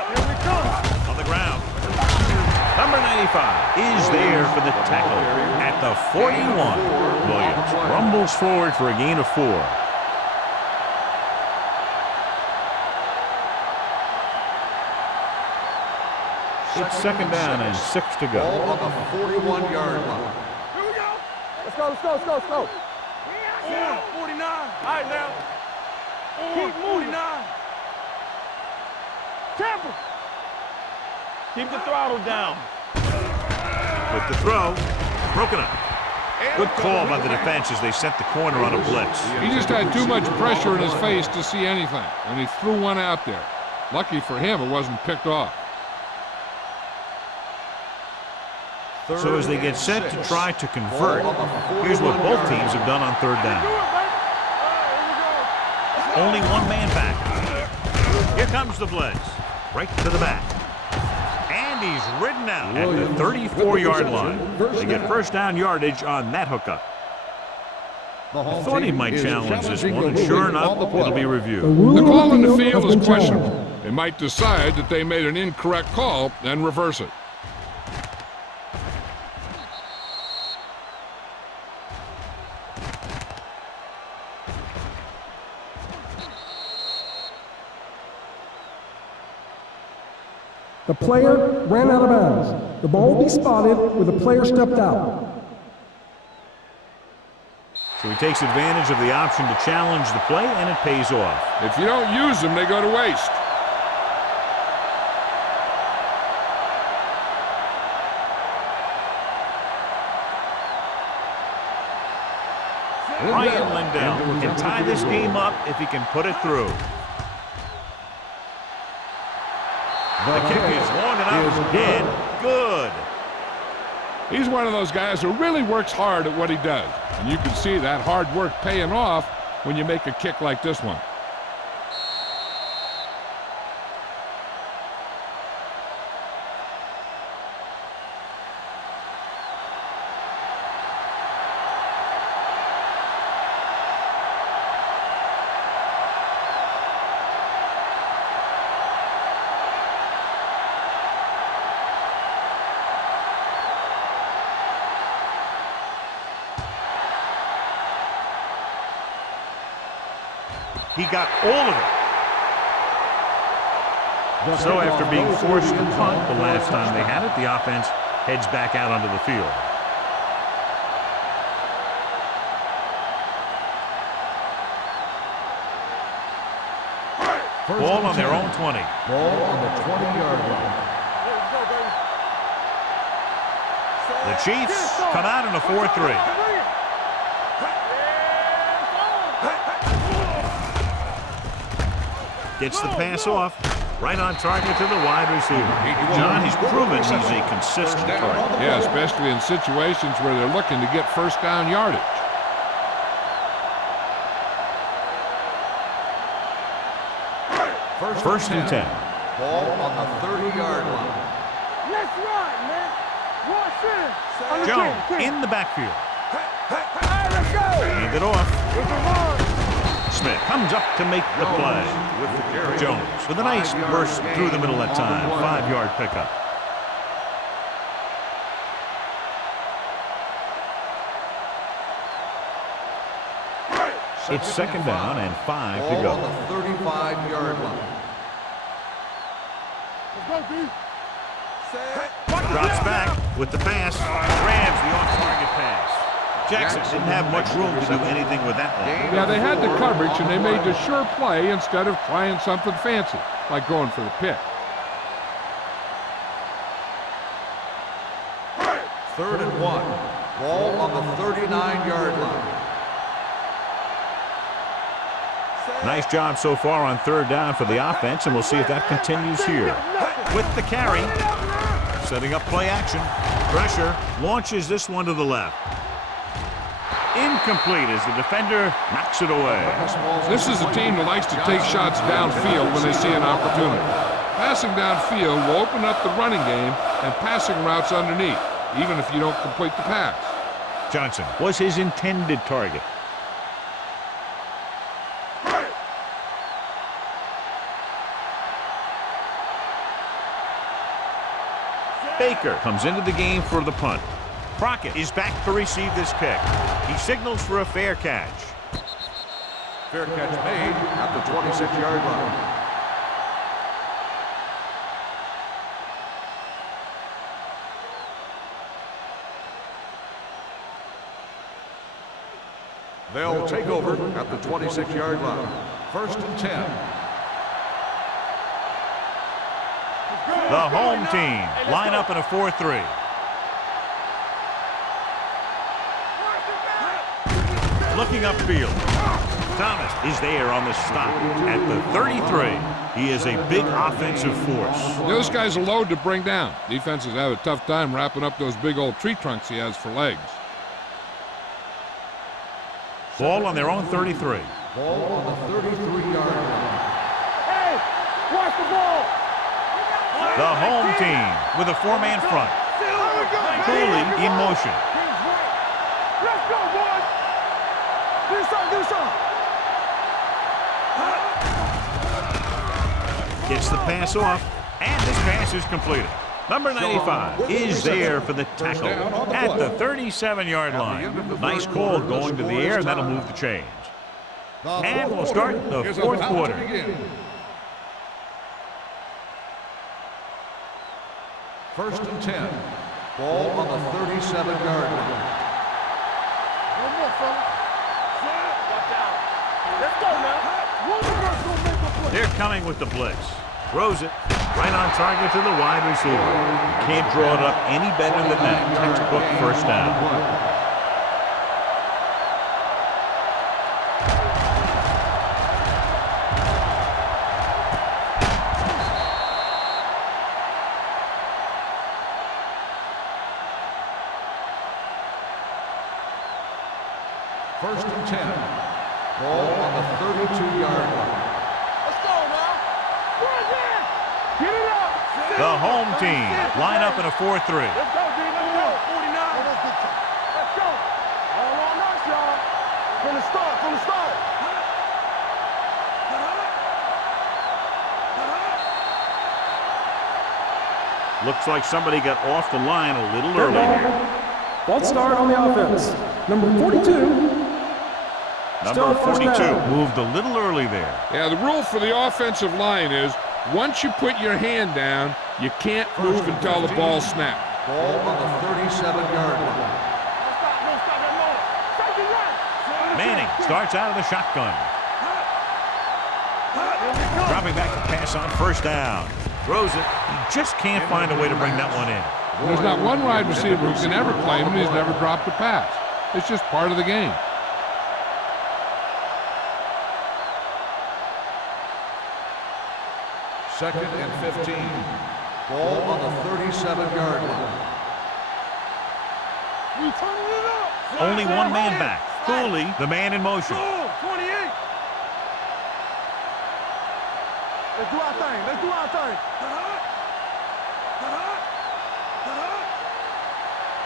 Here we come. On the ground. Number 95 is there for the tackle at the 41. Williams rumbles forward for a gain of 4. It's 2nd down and 6 to go. Ball on the 41-yard line. Here we go. Let's go. 49. All right, now. Keep moving. 49. Tampa. Keep the throttle down. With the throw, broken up. Good call by the defense as they sent the corner on a blitz. He just had too much pressure in his face to see anything, and he threw one out there. Lucky for him, it wasn't picked off. So as they get set to try to convert, here's what both teams have done on 3rd down. Only one man back. Here comes the blitz. Right to the back. And he's ridden out at the 34-yard line. They get 1st down yardage on that hookup. I thought he might challenge this one, and sure enough, it'll be reviewed. The call in the field is questionable. They might decide that they made an incorrect call and reverse it. The player ran out of bounds. The ball will be spotted where the player stepped out. So he takes advantage of the option to challenge the play, and it pays off. If you don't use them, they go to waste. Ryan Lindell can tie this game up if he can put it through. The kick is long enough and good. He's one of those guys who really works hard at what he does. And you can see that hard work paying off when you make a kick like this one. He got all of it. So after being forced to punt the last time they had it, the offense heads back out onto the field. Ball on their own 20. Ball on the 20-yard line. The Chiefs come out in a 4-3. Gets the pass off. Right on target to the wide receiver. John, he's proven he's a consistent target. Yeah, especially in situations where they're looking to get first down yardage. First and 10. Ball on the 30-yard line. Let's run, man. Watch it. Jones in the backfield. Hey, let's go. Hand it off. It's a run. Smith comes up to make the play. With the carry. Jones with a nice burst through the middle that time. 5-yard pickup. It's second down and 5 to Ball go. on the 35-yard line. Let's go, D. Drops back with the pass. Grabs the off-target pass. Jackson didn't have much room to do anything with that one. Yeah, they had the coverage, and they made the sure play instead of trying something fancy, like going for the pick. Third and 1. Ball on the 39-yard line. Nice job so far on third down for the offense, and we'll see if that continues here. With the carry, setting up play action. Pressure, launches this one to the left. Incomplete as the defender knocks it away. This is a team that likes to take shots downfield when they see an opportunity. Passing downfield will open up the running game and passing routes underneath, even if you don't complete the pass. Johnson was his intended target. Baker comes into the game for the punt. Crockett is back to receive this kick. He signals for a fair catch. Fair catch made at the 26-yard line. They'll take over at the 26-yard line. First and 10. The home team line up in a 4-3. Looking upfield. Thomas is there on the stop at the 33. He is a big offensive force. Those guys are loaded to bring down. Defenses have a tough time wrapping up those big old tree trunks he has for legs. Ball on their own 33. Ball on the 33-yard line. Hey, watch the ball. The home team with a 4-man front. Cooley in motion. Let's go, boys. Do something. Gets the pass off, and this pass is completed. Number 95 is there for the tackle at the 37-yard line. Nice call going to the air, and that'll move the chains. And we'll start the fourth quarter. First and 10. Ball on the 37-yard line. One more, fella. coming with the blitz. Throws it right on target to the wide receiver. You can't draw it up any better than that. Textbook first down. First and 10. Ball on the 32-yard line. Let's go now. Get it up. The home team line up in a 4-3. Let's go, D. Let's go. 49. Let's go. All on us, y'all. From the start. From the start. Looks like somebody got off the line a little early here. False start on the offense. Number 42. Number 42 moved a little early there. Yeah, the rule for the offensive line is once you put your hand down, you can't move until the ball snaps. Ball on the 37-yard line. Manning starts out of the shotgun. Dropping back to pass on first down. Throws it. He just can't find a way to bring that one in. There's not one wide receiver who can ever claim he's never dropped a pass. It's just part of the game. Second and 15. Ball on the 37-yard line. We turning it up. Only one man back. Cooley, the man in motion. 28. Let's do our thing. Let's do our thing.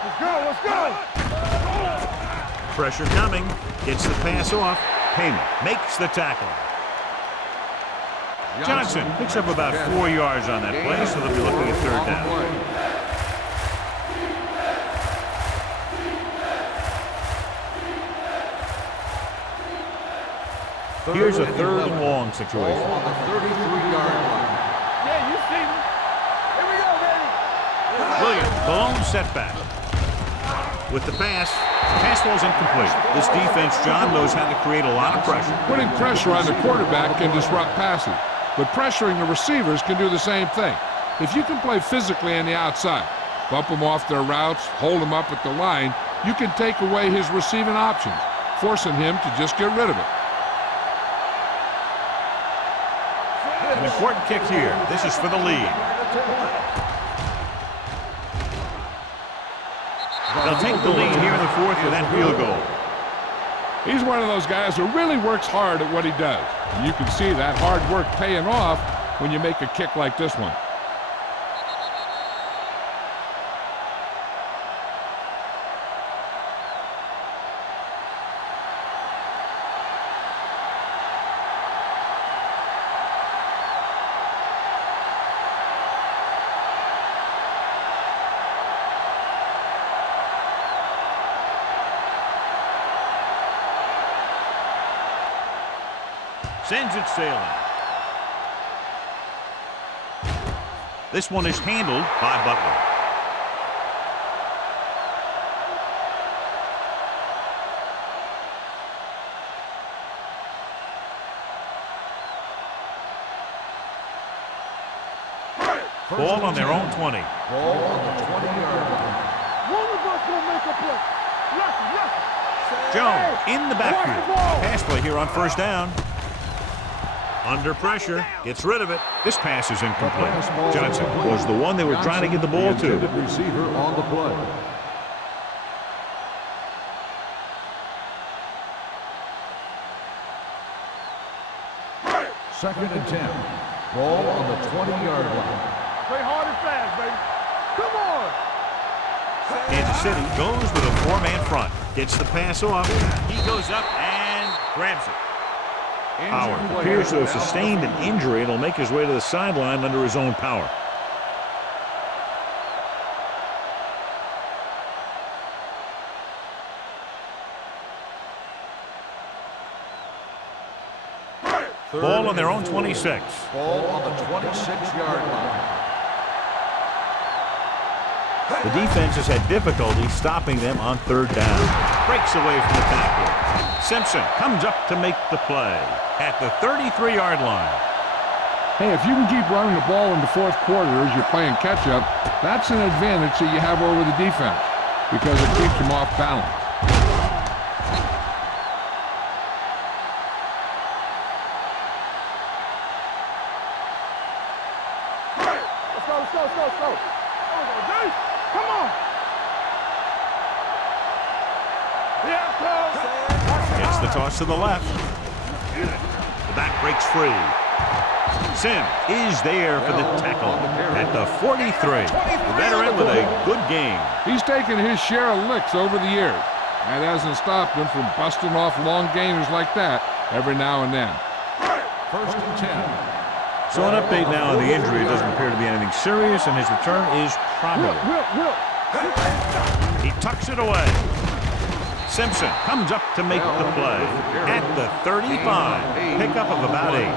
Let's go. Let's go. Pressure coming. Gets the pass off. Payment makes the tackle. Johnson picks up about 4 yards on that play, so they'll be looking at third down. Here's a third and long situation. On the 33-yard line. Yeah, you see me. Here we go, baby. Williams, the lone setback. With the pass ball's incomplete. This defense, John, knows how to create a lot of pressure. Putting pressure on the quarterback can disrupt passing, but pressuring the receivers can do the same thing. If you can play physically on the outside, bump them off their routes, hold them up at the line, you can take away his receiving options, forcing him to just get rid of it. An important kick here. This is for the lead. They'll take the lead here in the fourth with that field goal. He's one of those guys who really works hard at what he does. And you can see that hard work paying off when you make a kick like this one. Sends it sailing. This one is handled by Butler. Ball on their own 20. Ball on the 20-yard line. One of us will make a play. Yes. Jones in the backfield. Pass play here on first down. Under pressure, gets rid of it. This pass is incomplete. Johnson was the one they were trying to get the ball to. Receiver on the play. Second and 10. Ball on the 20-yard line. Play hard and fast, baby. Come on. Kansas City goes with a four-man front. Gets the pass off. He goes up and grabs it. Howard appears to have sustained an injury and will make his way to the sideline under his own power. Ball on their own 26. Ball on the 26-yard line. The defense has had difficulty stopping them on third down. Breaks away from the tackle. Simpson comes up to make the play at the 33-yard line. Hey, if you can keep running the ball in the fourth quarter as you're playing catch-up, that's an advantage that you have over the defense because it keeps them off balance. Let's go. Come on. Gets the toss to the left. The back breaks free. Sim is there for the tackle at the 43. The veteran with a good game. He's taken his share of licks over the years. That hasn't stopped him from busting off long gainers like that every now and then. First and 10. So an update now on the injury. It doesn't appear to be anything serious, and his return is probable. He tucks it away. Simpson comes up to make the play at the 35. Pickup of about 8.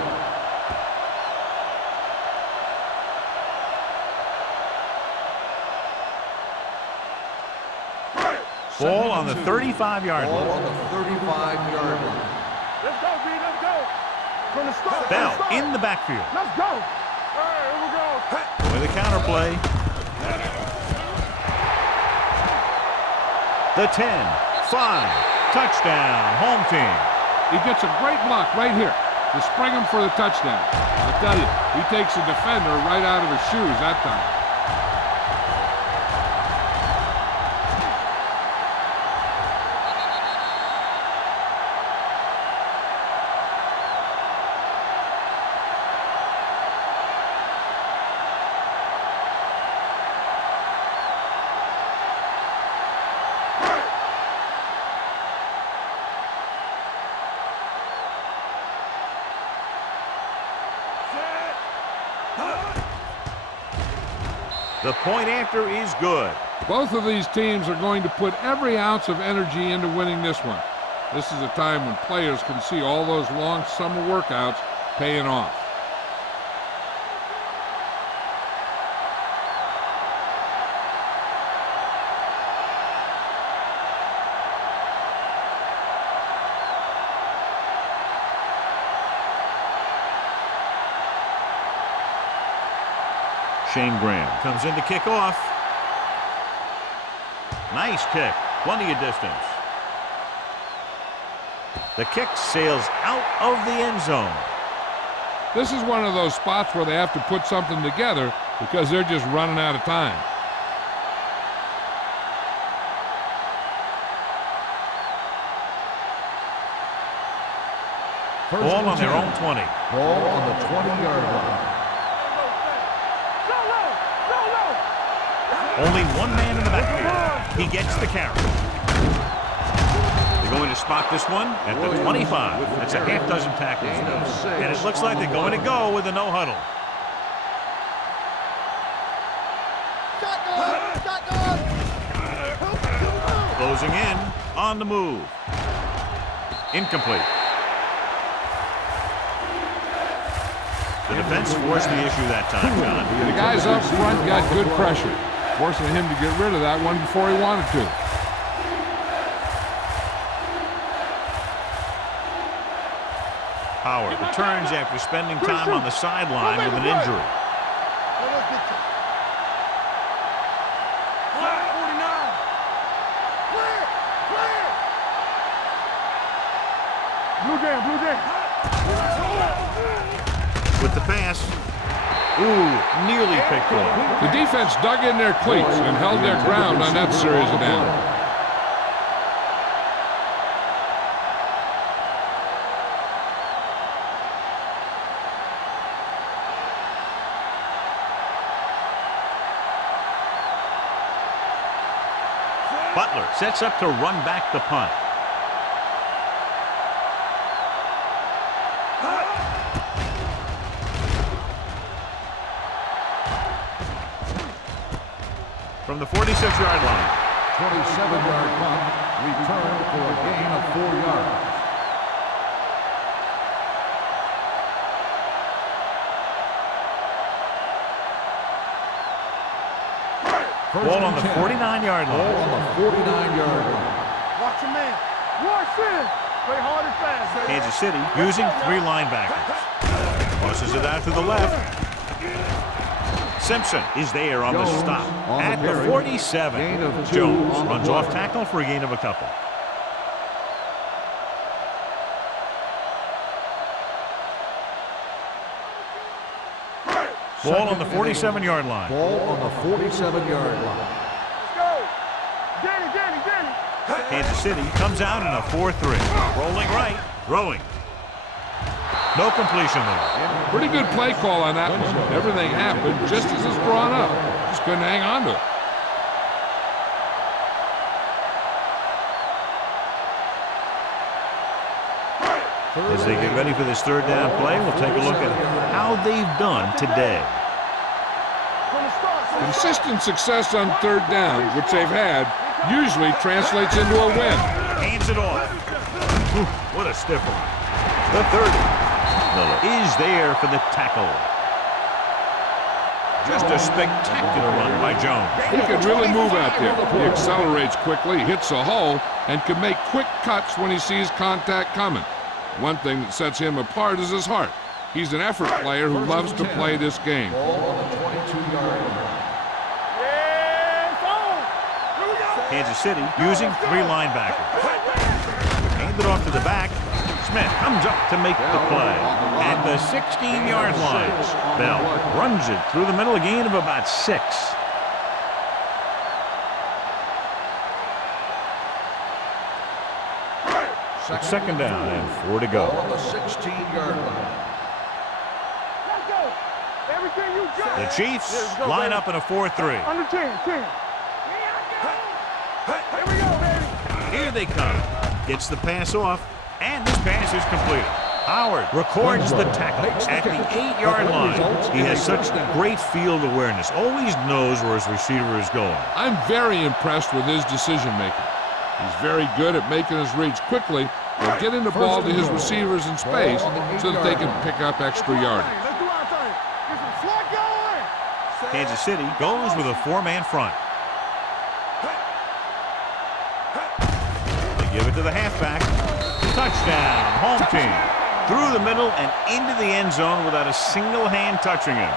Ball on the 35-yard Ball line. on the 35-yard line. Let's go, B. Let's go. From the start. Bell in the backfield. Let's go. All right, here we go. With a counter play. The 10, 5, touchdown, home team. He gets a great block right here to spring him for the touchdown. I'll tell you, he takes the defender right out of his shoes that time. The point after is good. Both of these teams are going to put every ounce of energy into winning this one. This is a time when players can see all those long summer workouts paying off. Shane Graham comes in to kick off. Nice kick. Plenty of distance. The kick sails out of the end zone. This is one of those spots where they have to put something together because they're just running out of time. Ball on their own 20. Ball on the 20-yard line. Only one man in the backfield. He gets the carry. They're going to spot this one at the 25. That's a half dozen tackles. And it looks like they're going to go with a no huddle. Closing in on the move. Incomplete. The defense forced the issue that time, John. The guys up front got good pressure, forcing him to get rid of that one before he wanted to. Howard returns after spending time on the sideline with an injury. Blue game. With the pass. Ooh, nearly picked off. The defense dug in their cleats and held their ground on that series of downs. Butler sets up to run back the punt. From the 46-yard line. 27-yard punt, return for a gain of 4 yards. Ball on the 49-yard line. Ball on the 49-yard line. Watch your man. Watch him. Play hard and fast. Kansas City using 3 linebackers. Tosses it out to the left. Simpson is there on the stop at the 47. Jones runs off tackle for a gain of a couple. Ball on the 47-yard line. Ball on the 47-yard line. Let's go. Danny. Kansas City comes out in a 4-3. Rolling right, throwing. No completion there. Pretty good play call on that one. Everything happened just as it's drawn up. Just couldn't hang on to it. As they get ready for this third down play, we'll take a look at how they've done today. Consistent success on third down, which they've had, usually translates into a win. Hands it off. Ooh, what a stiff one. The 30. Miller is there for the tackle. Just a spectacular run by Jones. He can really move out there. He accelerates quickly, hits a hole, and can make quick cuts when he sees contact coming. One thing that sets him apart is his heart. He's an effort player who loves to play this game. Ball on the 22-yard line. Kansas City using 3 linebackers. Hand it off to the back. Smith comes up to make the play at the 16-yard line. Bell runs it through the middle, a gain of about 6. It's second down and 4 to go. Ball on the 16-yard line. Let's go. Everything you got. The Chiefs line up in a 4-3. Under 10. Here we go, baby. Here they come. Gets the pass off, and this pass is completed. Howard records the tackle at the 8-yard line. He has such great field awareness, always knows where his receiver is going. I'm very impressed with his decision-making. He's very good at making his reads quickly and getting the ball to his receivers in space so that they can pick up extra yardage. Let's do our thing. Get some slot going. Kansas City goes with a 4-man front. They give it to the halfback. Touchdown, home team. Through the middle and into the end zone without a single hand touching him.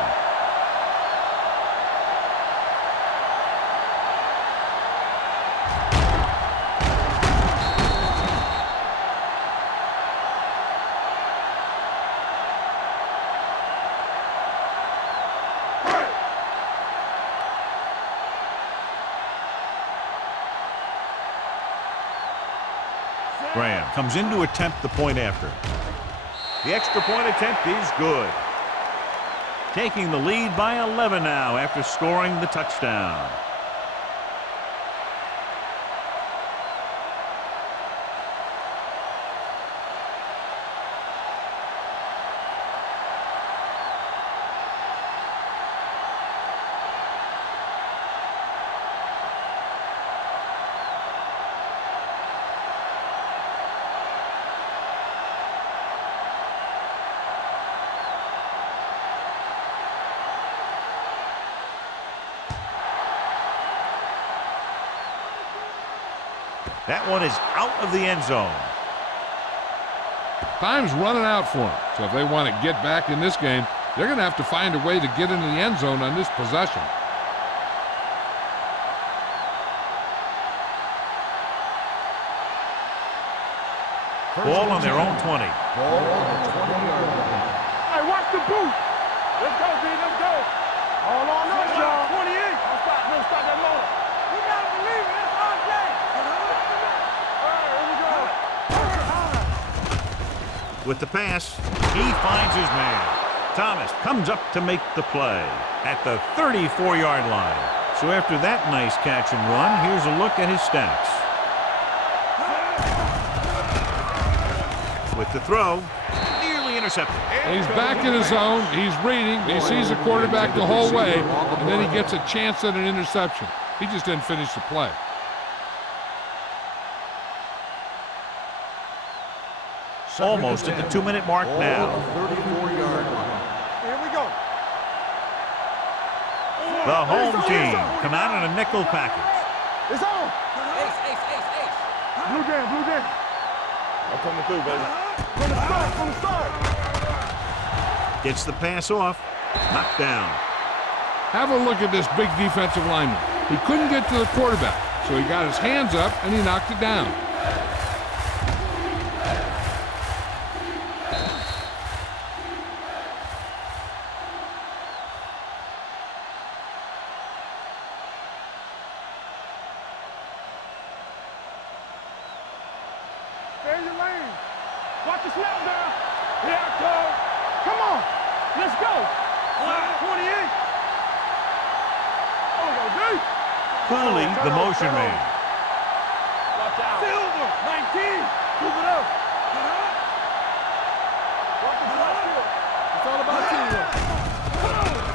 Graham comes in to attempt the point after. The extra point attempt is good. Taking the lead by 11 now after scoring the touchdown. That one is out of the end zone. Time's running out for them, so if they want to get back in this game, they're going to have to find a way to get into the end zone on this possession. Ball on their own 20. Ball on the 20-yard line. Hey, watch the boot. Let's go, B. Let's go. All on us, y'all. 28. Don't stop that motor. You got to believe it. It's our day. All right, here we go. With the pass, he finds his man. Thomas comes up to make the play at the 34-yard line. So after that nice catch and run, here's a look at his stats. With the throw, nearly intercepted. He's back in his zone. He's reading. He sees the quarterback the whole way, and then he gets a chance at an interception. He just didn't finish the play. Almost at the 2-minute mark now. 34-yard line. Here we go. The home team come out in a nickel package. It's on. Blue jam. I'm coming through, baby. From the start. Gets the pass off. Knocked down. Have a look at this big defensive lineman. He couldn't get to the quarterback, so he got his hands up and he knocked it down. Stay in your lane. Watch the snap down. Here I come. Come on. Let's go. 28. Oh, no, D. Cooley, the motion man. Watch out. Silver. 19. Move it up. Watch the drop field. It's all about teamwork.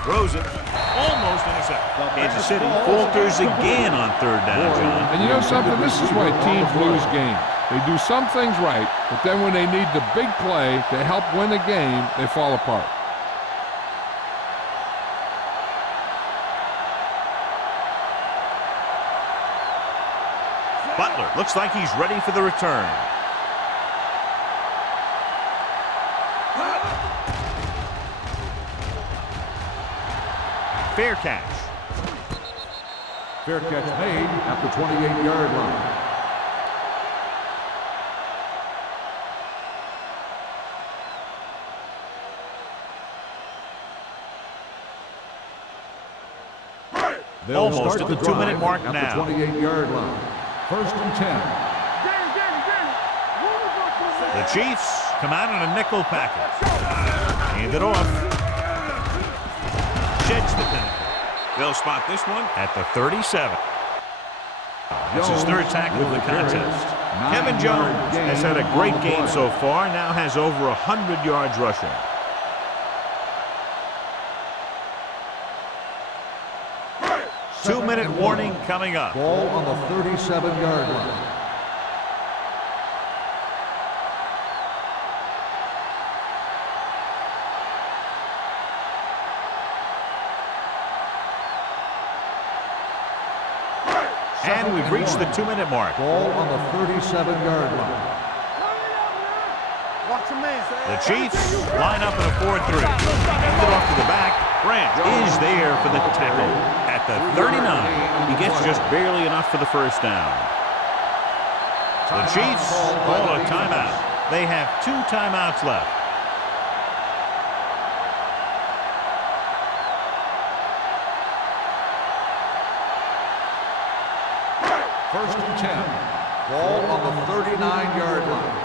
Throws it. Almost intercepted. Kansas City falters again on third down, John. And you know something? This is why teams lose games. They do some things right, but then when they need the big play to help win the game, they fall apart. Butler looks like he's ready for the return. Fair catch. Fair catch made at the 28-yard line. They'll Almost start at the 2-minute mark at now. the 28-yard line. First and 10. The Chiefs come out in a nickel package. Hand it off. Sheds the penalty. They'll spot this one at the 37. That's his third tackle of the contest. Kevin Jones has had a great game so far, now has over 100 yards rushing. Two-minute warning coming up. Ball on the 37-yard line. And we've reached the 2-minute mark. Ball on the 37-yard line. Watch your man. The Chiefs line up in a 4-3. Hand it off to the back. Grant is there for the tackle at the 39. He gets just barely enough for the first down. The Chiefs call a timeout. They have 2 timeouts left. First and 10. Ball on the 39-yard line.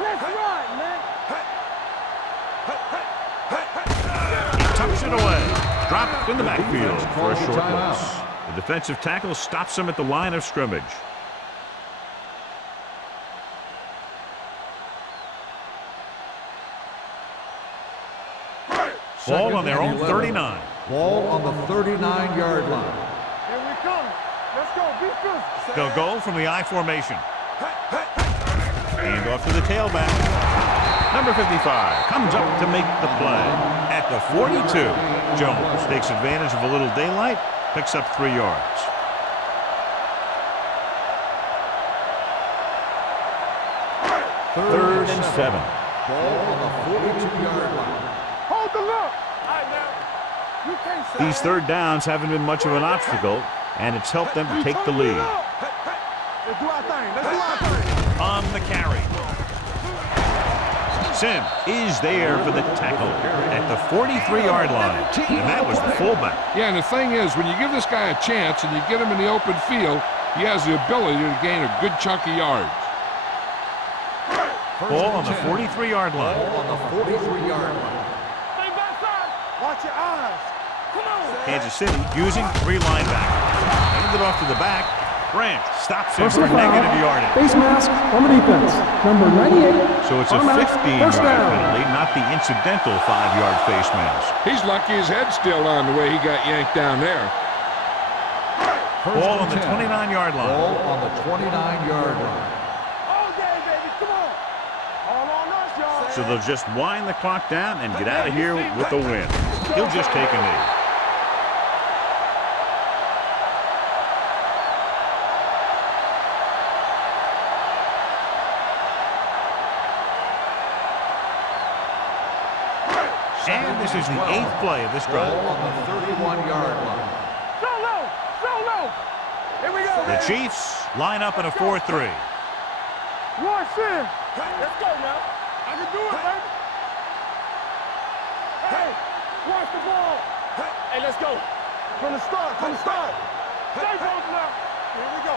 Let's run, man. He tucks it away. Dropped in the backfield for a short loss. The defensive tackle stops him at the line of scrimmage. Ball on their own 39. Ball on the 39-yard line. Here we come. Let's go. Be physical. They'll go from the I formation. Hand off to the tailback. Number 55 comes up to make the play. At the 42, Jones takes advantage of a little daylight, picks up 3 yards. Third and 7. Ball on the 42-yard line. Hold the look. All right, now. You can't say These third downs haven't been much of an obstacle, and it's helped them to take the lead. Let's do our thing. Let's do our thing. On the carry. Sim is there for the tackle at the 43-yard line, and that was the fullback. Yeah, and the thing is, when you give this guy a chance and you get him in the open field, he has the ability to gain a good chunk of yards. Ball on the 43-yard line. Ball on the 43-yard line. Stay backside. Watch your eyes. Come on. Kansas City using 3 linebackers. Hand it off to the back. Grant stops him for Personal foul. negative yardage. Face mask on the defense. Number 98. So it's a automatic 15-yard first down. penalty, not the incidental 5-yard face mask. He's lucky his head's still on the way he got yanked down there. Ball on the 29-yard line. Ball on the 29-yard line. All day, baby. Come on. All on us, y'all. So they'll just wind the clock down and get out of here with a win. He'll just take a knee. And this is the 8th play of this drive. Ball on the 31-yard line. Solo! Solo! Here we go, The baby. Chiefs line up in a 4-3. Rush in. Let's go now. I can do it, baby. Hey, watch the ball. Hey, let's go. From the start, from the start. Stay focused now. Here we go.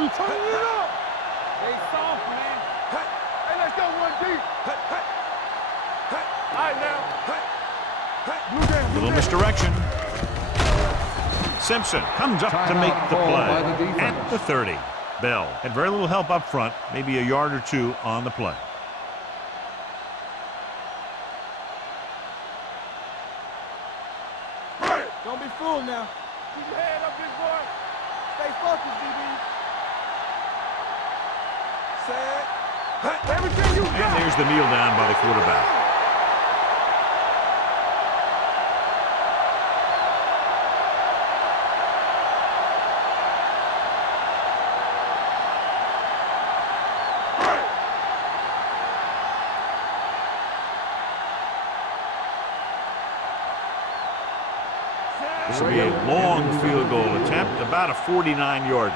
We turning it up. Hey, soft, man. Hey, let's go, one deep. All right, now. Blue game, blue Little game. misdirection. Simpson comes up to make the play at the 30. Bell had very little help up front, maybe a yard or two on the play. Don't be fooled now. Keep your head up, big boy. Stay focused, DB. Set. Everything you got. And there's the kneel down by the quarterback. This will be a long field goal attempt, about a 49-yarder.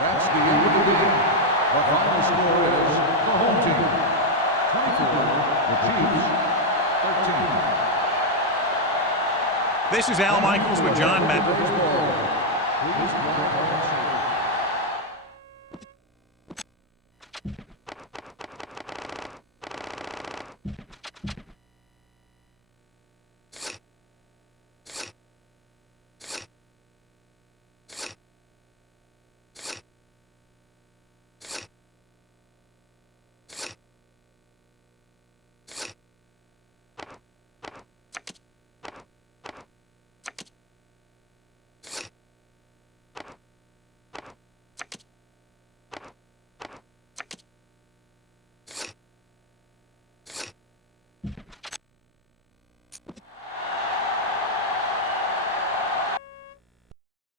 That's the end of the game. The final score is the home team 24, the Chiefs 13. This is Al Michaels with John Mendel. Please welcome